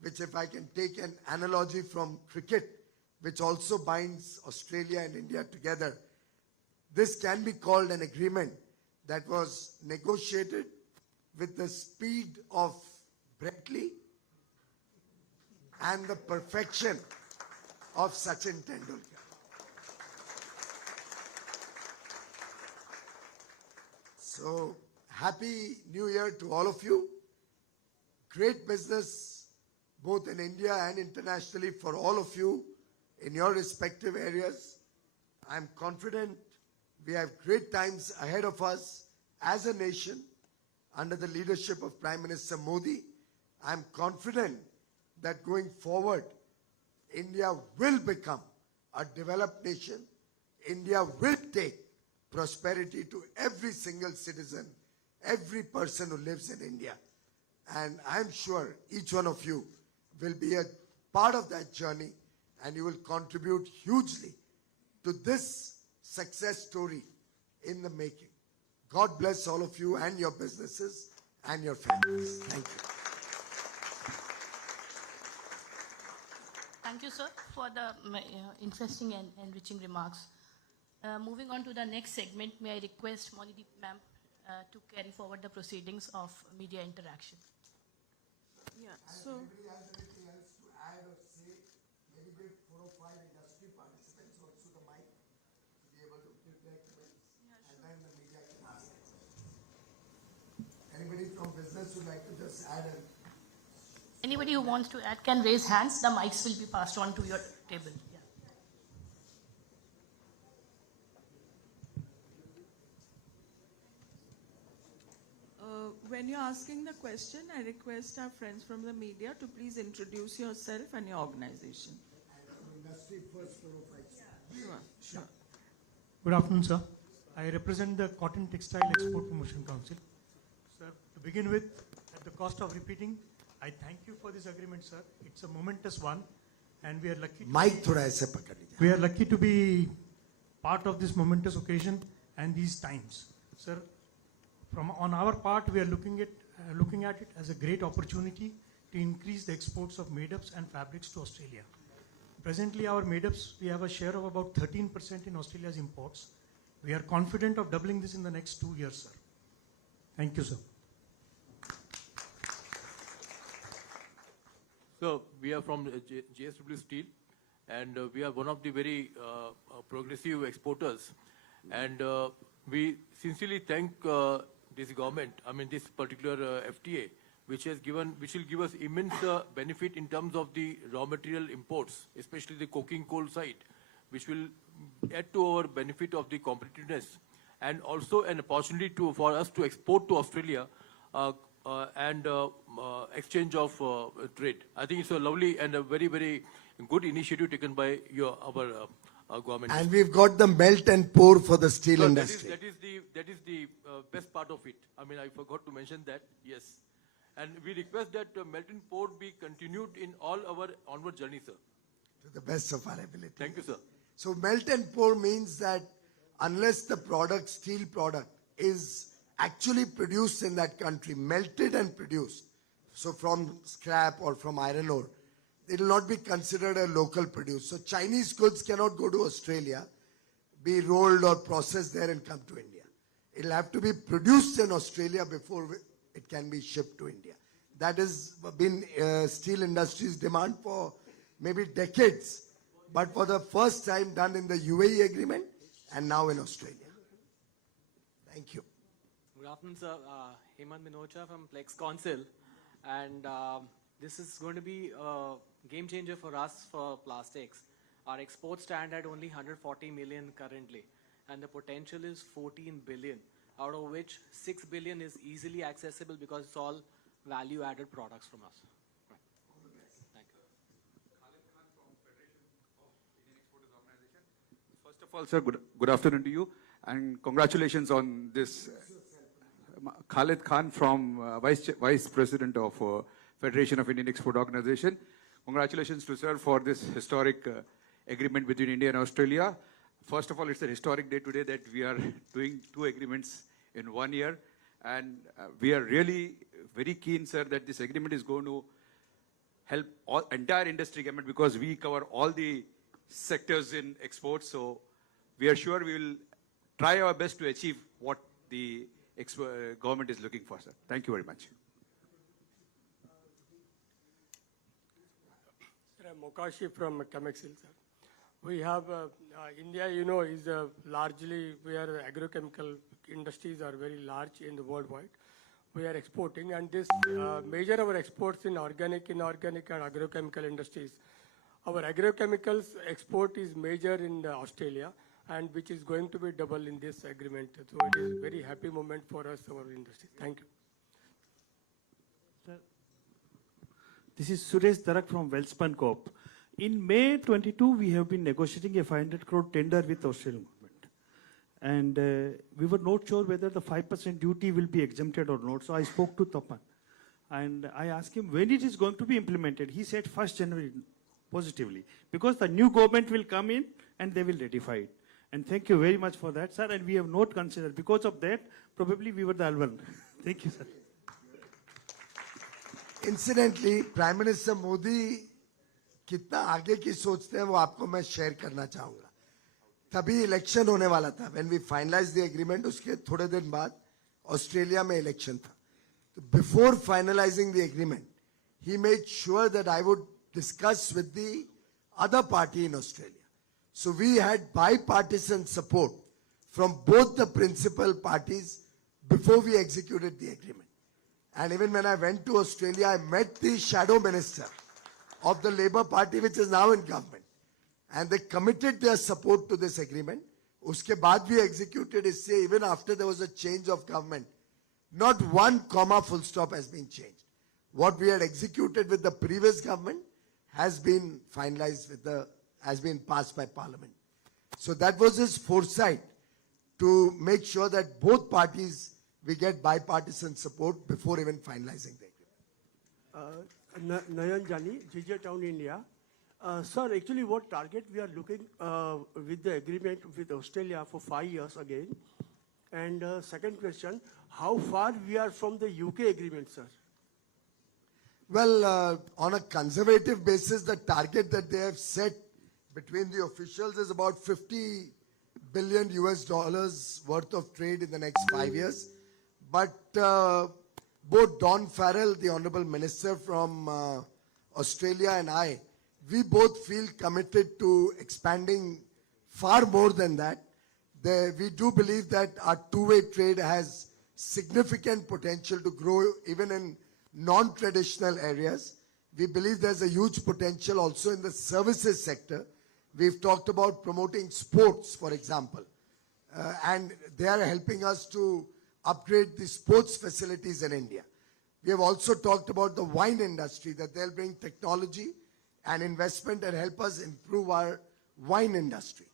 which if I can take an analogy from cricket, which also binds Australia and India together, this can be called an agreement that was negotiated with the speed of Brett Lee and the perfection of Sachin Tendulkar. So, happy New Year to all of you. Great business, both in India and internationally, for all of you in your respective areas. I'm confident we have great times ahead of us as a nation under the leadership of Prime Minister Modi. I'm confident that going forward, India will become a developed nation. India will take prosperity to every single citizen, every person who lives in India. And I'm sure each one of you will be a part of that journey, and you will contribute hugely to this success story in the making. God bless all of you and your businesses and your families. Thank you. Thank you, sir, for the interesting and enriching remarks. Moving on to the next segment, may I request Monideep ma'am to carry forward the proceedings of media interaction. Yeah, so Anybody has anything else to add or say? Maybe give 4 or 5 industry participants also the mic to be able to give their comments, and then the media can ask questions. Anybody from business would like to just add a... Anybody who wants to add can raise hands. The mics will be passed on to your table. Yeah. when you're asking the question, I request our friends from the media to please introduce yourself and your organization. Industry first 4 or 5. Sure. Good afternoon, sir. I represent the Cotton Textile Export Promotion Council. Sir, to begin with, at the cost of repeating, I thank you for this agreement, sir. It's a momentous one, and we are lucky. Mic thoda aise pakad लीजिए. We are lucky to be part of this momentous occasion and these times, sir. On our part, we are looking at it as a great opportunity to increase the exports of made-ups and fabrics to Australia. Presently, our made-ups, we have a share of about 13% in Australia's imports. We are confident of doubling this in the next 2 years, sir. Thank you, sir. So we are from JSW Steel. and we are one of the very progressive exporters. And we sincerely thank this government, I mean this particular FTA, which will give us immense benefit in terms of the raw material imports, especially the coking coal side, which will add to our benefit of the competitiveness, and also an opportunity for us to export to Australia and exchange of trade. I think it's a lovely and a very, very good initiative taken by our government. And we've got the melt and pour for the steel So industry. that is the best part of it. I mean, I forgot to mention that. Yes. And we request that melt and pour be continued in all our onward journey, sir. To the best of our ability. Thank you, sir. So melt and pour means that unless the product, steel product, is actually produced in that country, melted and produced, so from scrap or from iron ore, it will not be considered a local produce. So Chinese goods cannot go to Australia, be rolled or processed there and come to India. It will have to be produced in Australia before it can be shipped to India. That has been steel industry's demand for maybe decades, but for the first time done in the UAE agreement and now in Australia. Thank you. Good afternoon, sir. Hemant Minocha from Plex Council. And this is going to be a game changer for us for plastics. Our exports stand at only 140 million currently, and the potential is 14 billion, out of which 6 billion is easily accessible because it's all value-added products from us. Right. Thank you. First of all, sir, good afternoon to you, and congratulations on this. Khalid Khan from Vice President of Federation of Indian Export Organization. Congratulations to sir for this historic agreement between India and Australia. First of all, it's a historic day today that we are doing 2 agreements in 1 year, and we are really very keen, sir, that this agreement is going to help all entire industry government, because we cover all the sectors in exports. So we are sure we will try our best to achieve what the government is looking for, sir. Thank you very much. Sir, I'm Mokashi from Chemexil, sir. We have, India, you know, is largely where agrochemical industries are very large in the worldwide. We are exporting, and this major our exports in organic, inorganic, and agrochemical industries. Our agrochemicals export is major in Australia, and which is going to be double in this agreement. So it is very happy moment for us, our industry. Thank you. Sir, this is Suresh Darak from Welspun Corp. In May 22, we have been negotiating a 500 crore tender with the Australian government. And we were not sure whether the 5% duty will be exempted or not. So I spoke to Tapan. And I asked him when it is going to be implemented. He said 1st January positively. Because the new government will come in and they will ratify it. And thank you very much for that, sir. And we have not considered. Because of that, probably we were the L1. Thank you, sir. Incidentally, Prime Minister Modi कितना आगे की सोचते हैं वो आपको मैं share करना चाहूंगा. तभी इलेक्शन होने वाला था. When we finalized the agreement, उसके थोड़े दिन बाद ऑस्ट्रेलिया में इलेक्शन था. Before finalizing the agreement, he made sure that I would discuss with the other party in Australia. So we had bipartisan support from both the principal parties before we executed the agreement. And even when I went to Australia, I met the shadow minister of the Labour Party, which is now in government. And they committed their support to this agreement. Uske baad we executed it, say, even after there was a change of government, not one comma full stop has been changed. What we had executed with the previous government has been finalized has been passed by Parliament. So that was his foresight to make sure that both parties, we get bipartisan support before even finalizing the agreement. Nayan Jani, JJ Town, India. Sir, actually what target we are looking with the agreement with Australia for 5 years again? And second question, how far we are from the UK agreement, sir? Well, on a conservative basis, the target that they have set between the officials is about $50 billion worth of trade in the next 5 years. But both Don Farrell, the Honourable Minister from Australia, and I we both feel committed to expanding far more than that. We do believe that our two-way trade has significant potential to grow even in non-traditional areas. We believe there's a huge potential also in the services sector. We've talked about promoting sports, for example, and they are helping us to upgrade the sports facilities in India. We have also talked about the wine industry, that they'll bring technology and investment and help us improve our wine industry.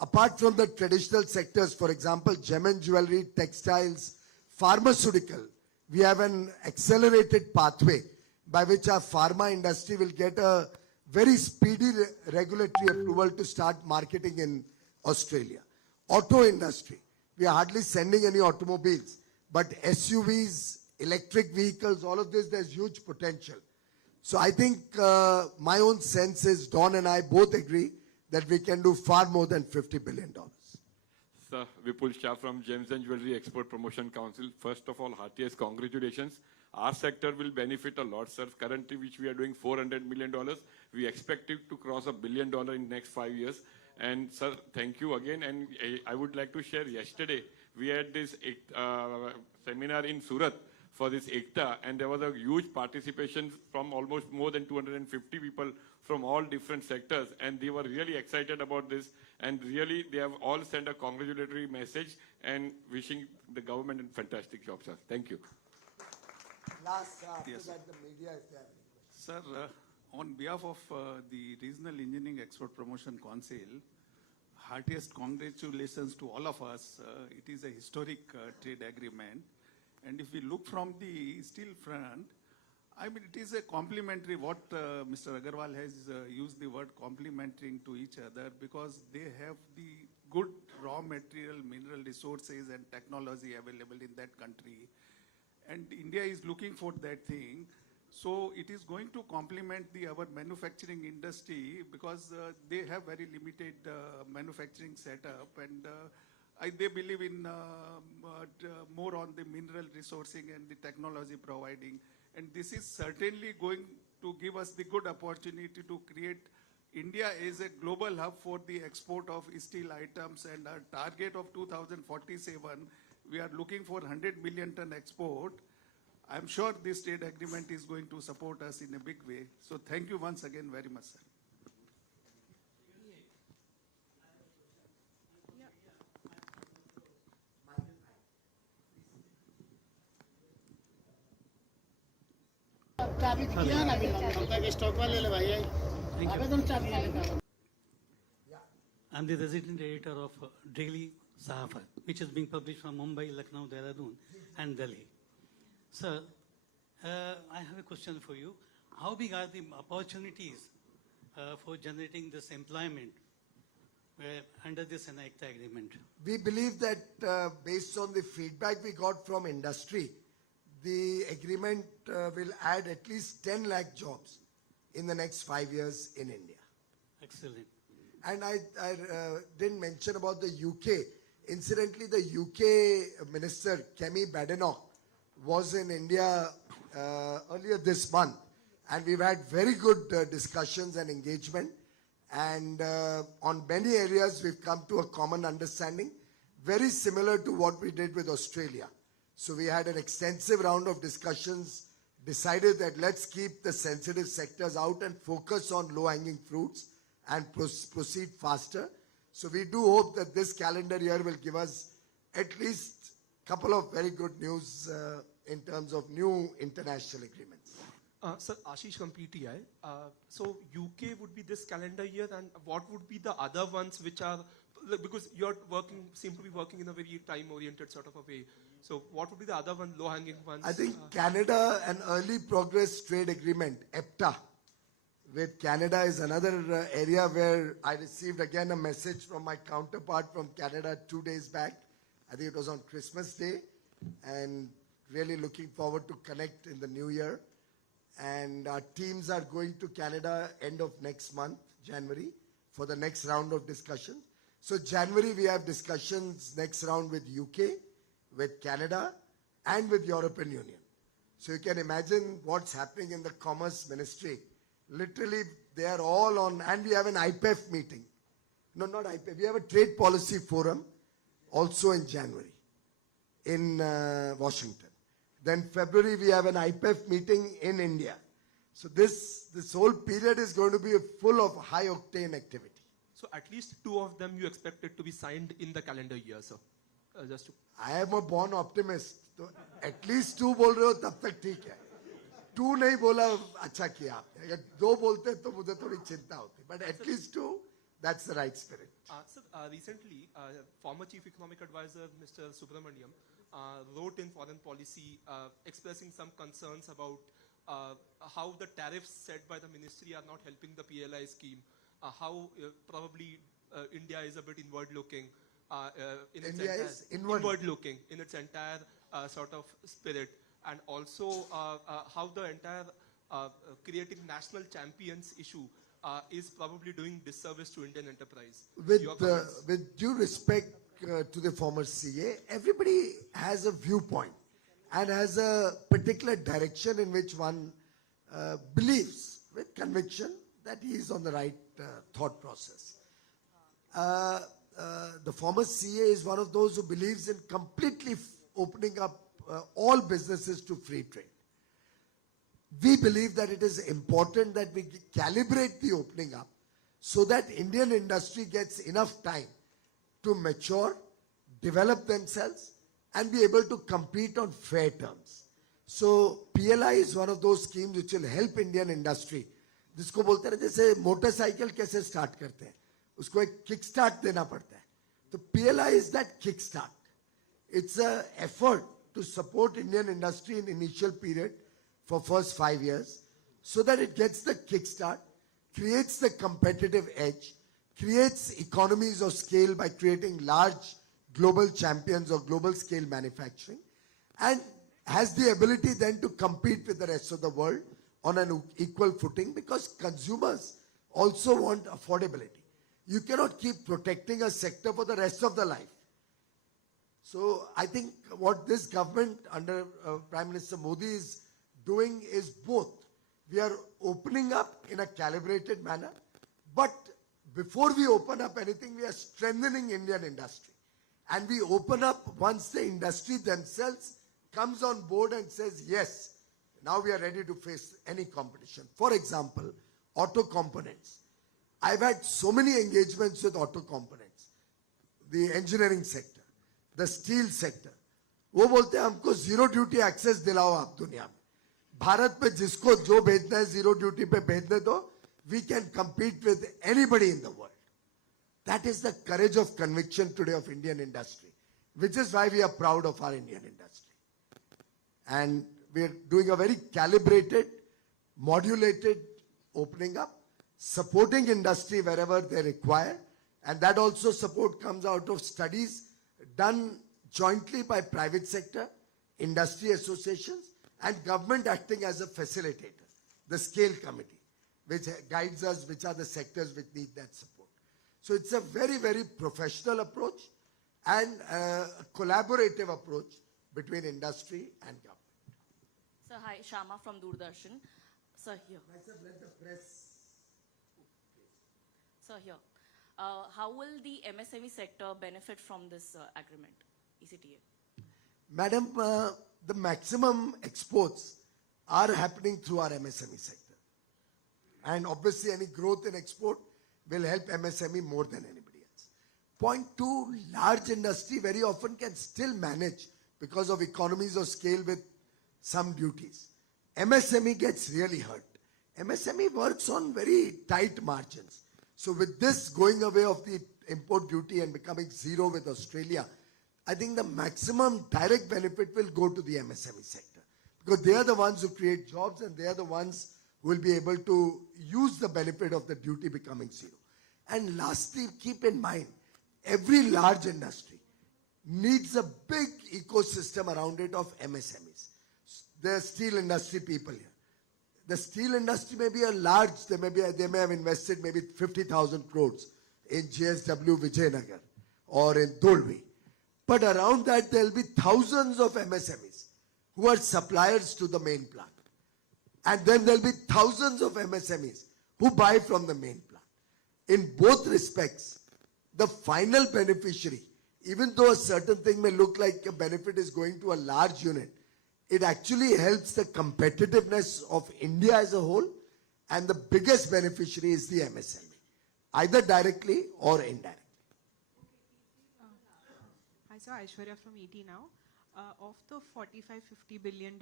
Apart from the traditional sectors, for example, gem and jewelry, textiles, pharmaceutical, we have an accelerated pathway by which our pharma industry will get a very speedy regulatory approval to start marketing in Australia. Auto industry, we are hardly sending any automobiles, but SUVs, electric vehicles, all of this, there's huge potential. So I think my own sense is Don and I both agree that we can do far more than $50 billion. Sir, Vipul Shah from Gems and Jewelry Export Promotion Council. First of all, heartiest congratulations. Our sector will benefit a lot, sir. Currently, which we are doing $400 million, we expect it to cross $1 billion in next 5 years. And sir, thank you again. And I would like to share, yesterday, we had this seminar in Surat for this ECTA, and there was a huge participation from almost more than 250 people from all different sectors, and they were really excited about this, and really they have all sent a congratulatory message and wishing the government a fantastic job, sir. Thank you. Last, after Yes. that, the media is there. Sir, on behalf of the Regional Engineering Export Promotion Council, heartiest congratulations to all of us. It is a historic trade agreement. And if we look from the steel front, I mean, it is a complementary, what Mr. Agarwal has used the word complementing to each other, because they have the good raw material, mineral resources and technology available in that country. And India is looking for that thing. So it is going to complement our manufacturing industry, because they have very limited manufacturing setup, and they believe in more on the mineral resourcing and the technology providing. And this is certainly going to give us the good opportunity to create India as a global hub for the export of steel items. And our target of 2047, we are looking for 100 million ton export. I'm sure this trade agreement is going to support us in a big way. So thank you once again very much, sir. I'm the resident editor of Daily Sahafat, which is being published from Mumbai, Lucknow, Dehradun, and Delhi. Sir, I have a question for you. How big are the opportunities for generating this employment under this ECTA agreement? We believe that based on the feedback we got from industry, the agreement will add at least 10 lakh jobs in the next 5 years in India. Excellent. And I didn't mention about the UK. Incidentally, the UK Minister, Kemi Badenoch, was in India earlier this month. And we've had very good discussions and engagement. And on many areas, we've come to a common understanding, very similar to what we did with Australia. So we had an extensive round of discussions, decided that let's keep the sensitive sectors out and focus on low-hanging fruits and proceed faster. So we do hope that this calendar year will give us at least a couple of very good news in terms of new international agreements. Sir, Ashish from PTI. So UK would be this calendar year, and what would be the other ones which are, because you're working, seem to be working in a very time-oriented sort of a way. So what would be the other one, low-hanging ones? I think Canada, an early progress trade agreement, EFTA, with Canada is another area where I received again a message from my counterpart from Canada 2 days back. I think it was on Christmas Day, and really looking forward to connect in the new year. And our teams are going to Canada end of next month, January, for the next round of discussions. So January we have discussions next round with UK, with Canada, and with European Union. So you can imagine what's happening in the Commerce Ministry Literally, they are all on, and we have an IPEF meeting. No, not IPEF. We have a trade policy forum also in January in Washington. Then February, we have an IPEF meeting in India. So this whole period is going to be full of high octane activity. So at least 2 of them you expect it to be signed in the calendar year, sir. Just to... I am a born optimist. So at least 2 बोल रहे हो तब तक ठीक है. 2 नहीं बोला अच्छा किया आपने. अगर 2 बोलते तो मुझे थोड़ी चिंता होती. But at least 2, that's the right spirit. Sir, recently, former Chief Economic Advisor Mr. Subramaniam wrote in Foreign Policy expressing some concerns about how the tariffs set by the ministry are not helping the PLI scheme, how probably India is a bit inward-looking. India is inward-looking in its entire sort of spirit, and also how the entire creating national champions issue is probably doing disservice to Indian enterprise. With due respect to the former CA, everybody has a viewpoint and has a particular direction in which one believes with conviction that he is on the right thought process. The former CA is one of those who believes in completely opening up all businesses to free trade. We believe that it is important that we calibrate the opening up so that Indian industry gets enough time to mature, develop themselves, and be able to compete on fair terms. So PLI is one of those schemes which will help Indian industry. जिसको बोलते हैं जैसे motorcycle कैसे start करते हैं, उसको एक kick start देना पड़ता है. तो PLI is that kick start. It's an effort to support Indian industry in initial period for first 5 years, so that it gets the kickstart, creates the competitive edge, creates economies of scale by creating large global champions or global scale manufacturing, and has the ability then to compete with the rest of the world on an equal footing, because consumers also want affordability. You cannot keep protecting a sector for the rest of the life. So I think what this government under Prime Minister Modi is doing is both. We are opening up in a calibrated manner, but before we open up anything, we are strengthening Indian industry. And we open up once the industry themselves comes on board and says, yes, now we are ready to face any competition. For example, auto components. I've had so many engagements with auto components, the engineering sector, the steel sector. वो बोलते हैं हमको zero duty access दिलाओ आप दुनिया में. भारत पे जिसको जो भेजना है zero duty पे भेजने दो. We can compete with anybody in the world. That is the courage of conviction today of Indian industry, which is why we are proud of our Indian industry. And we are doing a very calibrated, modulated opening up, supporting industry wherever they require. And that also support comes out of studies done jointly by private sector, industry associations, and government acting as a facilitator, the scale committee, which guides us which are the sectors which need that support. So it's a very, very professional approach and a collaborative approach between industry and government. Sir, hi, Shama from Doordarshan. Sir, here. Let the press. Sir, here. How will the MSME sector benefit from this agreement, ECTA? Madam, the maximum exports are happening through our MSME sector. And obviously any growth in export will help MSME more than anybody else. Point 2, large industry very often can still manage because of economies of scale with some duties. MSME gets really hurt. MSME works on very tight margins. So with this going away of the import duty and becoming zero with Australia, I think the maximum direct benefit will go to the MSME sector, because they are the ones who create jobs and they are the ones who will be able to use the benefit of the duty becoming zero. And lastly, keep in mind, every large industry needs a big ecosystem around it of MSMEs. The steel industry people here. The steel industry may be a large, they may have invested maybe 50,000 crores in JSW Vijayanagar or in Dolvi. But around that, there will be thousands of MSMEs who are suppliers to the main plant. And then there'll be thousands of MSMEs who buy from the main plant. In both respects, the final beneficiary, even though a certain thing may look like a benefit is going to a large unit, it actually helps the competitiveness of India as a whole, and the biggest beneficiary is the MSME, either directly or indirectly. Hi, sir. Aishwarya from ET now. Of the $45-50 billion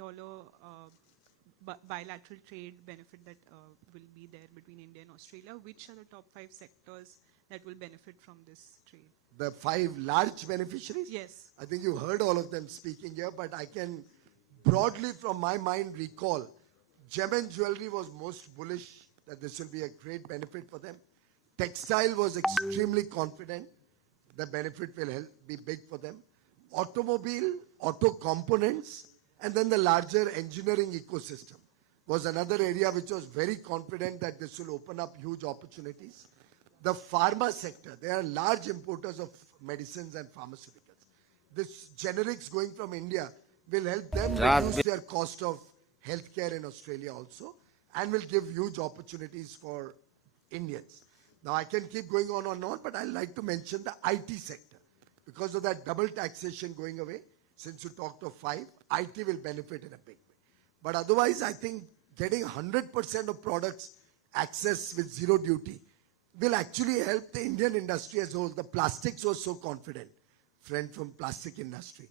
bilateral trade benefit that will be there between India and Australia, which are the top 5 sectors that will benefit from this trade? The 5 large beneficiaries? Yes. I think you heard all of them speaking here, but I can broadly from my mind recall, gem and jewelry was most bullish that this will be a great benefit for them. Textile was extremely confident the benefit will be big for them. Automobile, auto components, and then the larger engineering ecosystem was another area which was very confident that this will open up huge opportunities. The pharma sector, they are large importers of medicines and pharmaceuticals. This generics going from India will help them reduce their cost of healthcare in Australia also, and will give huge opportunities for Indians. Now I can keep going on and on, but I'd like to mention the IT sector. Because of that double taxation going away, since you talked of 5, IT will benefit in a big way. But otherwise, I think getting 100% of products access with zero duty will actually help the Indian industry as a whole. The plastics was so confident, friend from plastic industry.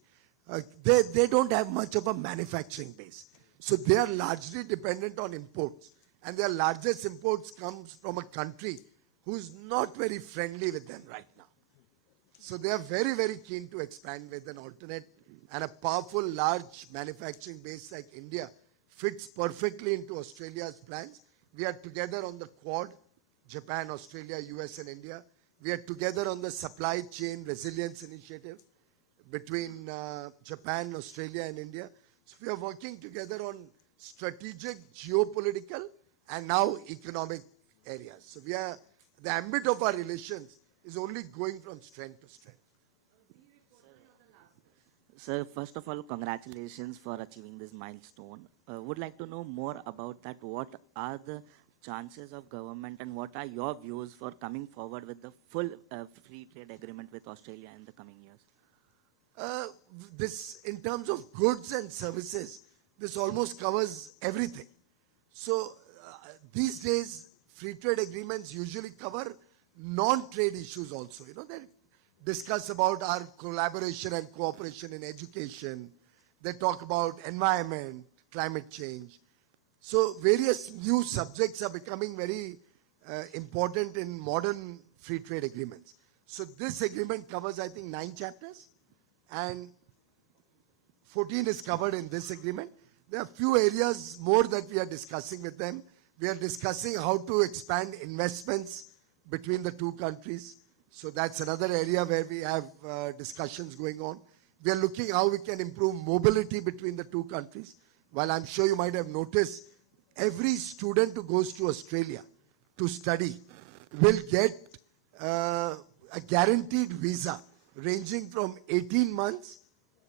They don't have much of a manufacturing base. So they are largely dependent on imports. And their largest imports comes from a country who's not very friendly with them right now. So they are very, very keen to expand with an alternate, and a powerful, large manufacturing base like India fits perfectly into Australia's plans. We are together on the Quad, Japan, Australia, US and India. We are together on the supply chain resilience initiative between Japan, Australia and India. So we are working together on strategic, geopolitical and now economic areas. So the ambit of our relations is only going from strength to strength. Sir, first of all, congratulations for achieving this milestone. Would like to know more about that. What are the chances of government and what are your views for coming forward with the full free trade agreement with Australia in the coming years? This, in terms of goods and services, this almost covers everything. So these days, free trade agreements usually cover non-trade issues also. You know, they discuss about our collaboration and cooperation in education. They talk about environment, climate change. So various new subjects are becoming very important in modern free trade agreements. So this agreement covers, I think, 9 chapters, and 14 is covered in this agreement. There are few areas more that we are discussing with them. We are discussing how to expand investments between the two countries. So that's another area where we have discussions going on. We are looking how we can improve mobility between the two countries. While I'm sure you might have noticed, every student who goes to Australia to study will get a guaranteed visa ranging from 18 months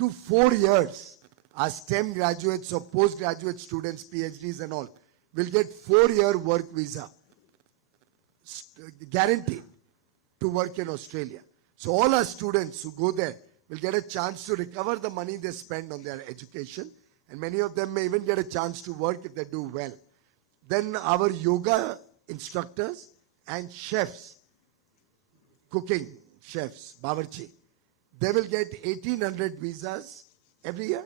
to 4 years. Our STEM graduates or postgraduate students, PhDs and all, will get 4-year work visa, guaranteed to work in Australia. So all our students who go there will get a chance to recover the money they spend on their education, and many of them may even get a chance to work if they do well. Then our yoga instructors and chefs, cooking chefs, bawarchi, they will get 1,800 visas every year.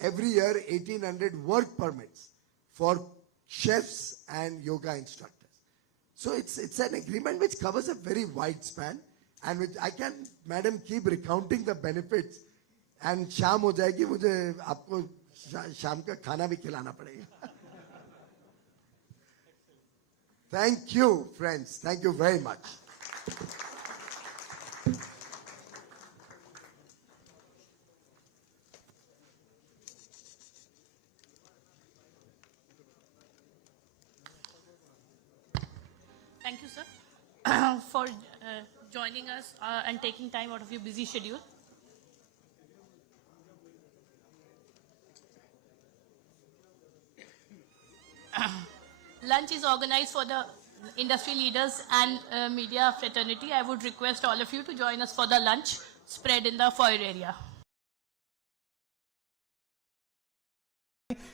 Every year, 1,800 work permits for chefs and yoga instructors. So it's an agreement which covers a very wide span, and which I can, madam, keep recounting the benefits, and शाम हो जाएगी, मुझे आपको शाम का खाना भी खिलाना पड़ेगा. Thank you, friends. Thank you very much. Thank you, sir, for joining us and taking time out of your busy schedule. lunch is organized for the industry leaders and media fraternity. I would request all of you to join us for the lunch spread in the foyer area.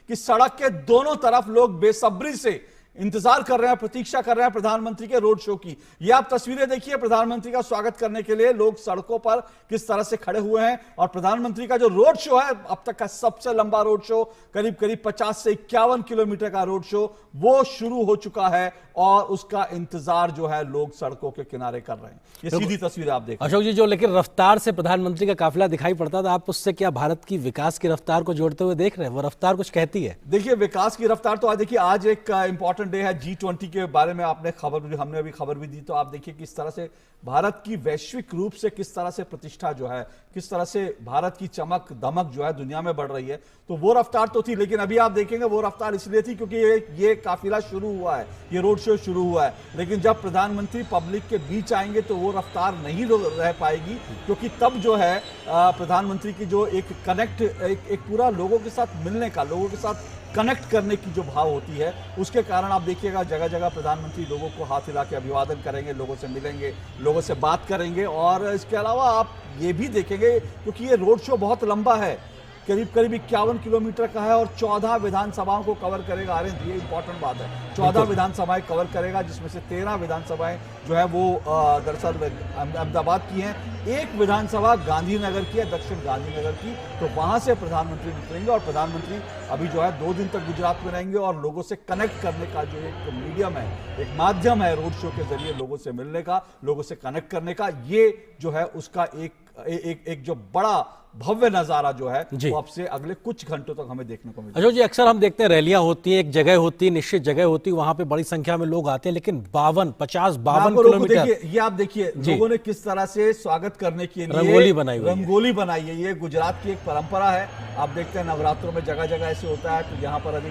कि सड़क के दोनों तरफ लोग बेसब्री से इंतजार कर रहे हैं, प्रतीक्षा कर रहे हैं प्रधानमंत्री के रोड शो की। ये आप तस्वीरें देखिए, प्रधानमंत्री का स्वागत करने के लिए लोग सड़कों पर किस तरह से खड़े हुए हैं। और प्रधानमंत्री का जो रोड शो है, अब तक का सबसे लंबा रोड शो, करीब करीब 50 से 51 किलोमीटर का रोड शो, वो शुरू हो चुका है और उसका इंतजार जो है लोग सड़कों के किनारे कर रहे हैं। ये सीधी तस्वीरें आप देख अशोक जी, जो लेकिन रफ्तार से प्रधानमंत्री का काफिला दिखाई पड़ता था, आप उससे क्या भारत की विकास की रफ्तार को जोड़ते हुए देख रहे हैं? वो रफ्तार कुछ कहती है? देखिए, विकास की रफ्तार तो आज देखिए, आज एक इंपॉर्टेंट डे है, G20 के बारे में आपने हमने अभी खबर भी दी। तो आप देखिए किस तरह से भारत की वैश्विक रूप से किस तरह से प्रतिष्ठा जो है, किस तरह से भारत की चमक दमक जो है दुनिया में बढ़ रही है। तो वो रफ्तार तो थी, लेकिन अभी आप देखेंगे वो रफ्तार इसलिए थी क्योंकि ये काफिला शुरू हुआ है, ये रोड शो शुरू हुआ है। लेकिन जब प्रधानमंत्री पब्लिक के बीच आएंगे तो वो रफ्तार नहीं रह पाएगी, क्योंकि तब जो है प्रधानमंत्री की जो एक कनेक्ट, एक पूरा लोगों के साथ मिलने का, लोगों के साथ कनेक्ट करने की जो भाव होती है, उसके कारण आप देखिएगा जगह जगह प्रधानमंत्री लोगों को हाथ हिला के अभिवादन करेंगे, लोगों से मिलेंगे, लोगों से बात करेंगे। और इसके अलावा आप ये भी देखेंगे, क्योंकि ये रोड शो बहुत लंबा है, करीब करीब 51 किलोमीटर का है और 14 विधानसभाओं को कवर करेगा। आर्यन, ये इंपॉर्टेंट बात है, 14 विधानसभाएं कवर करेगा, जिसमें से 13 विधानसभाएं जो है वो दरअसल अहमदाबाद की हैं, एक विधानसभा गांधीनगर की है, दक्षिण गांधीनगर की। तो वहां से प्रधानमंत्री निकलेंगे और प्रधानमंत्री अभी जो है 2 दिन तक गुजरात में रहेंगे और लोगों से कनेक्ट करने का जो एक मीडियम है, एक माध्यम है रोड शो के जरिए लोगों से मिलने का, लोगों से कनेक्ट करने का, ये जो है उसका एक जो बड़ा भव्य नजारा जो है वो अब से अगले कुछ घंटों तक हमें देखने को मिलेगा। अशोक जी, अक्सर हम देखते हैं रैलियां होती हैं, एक जगह होती है, निश्चित जगह होती है, वहां पे बड़ी संख्या में लोग आते हैं, लेकिन 50 52 किलोमीटर, ये आप देखिए लोगों ने किस तरह से स्वागत करने के लिए रंगोली बनाई है। ये गुजरात की एक परंपरा है। आप देखते हैं नवरात्रों में जगह जगह ऐसे होता है। तो यहाँ पर अभी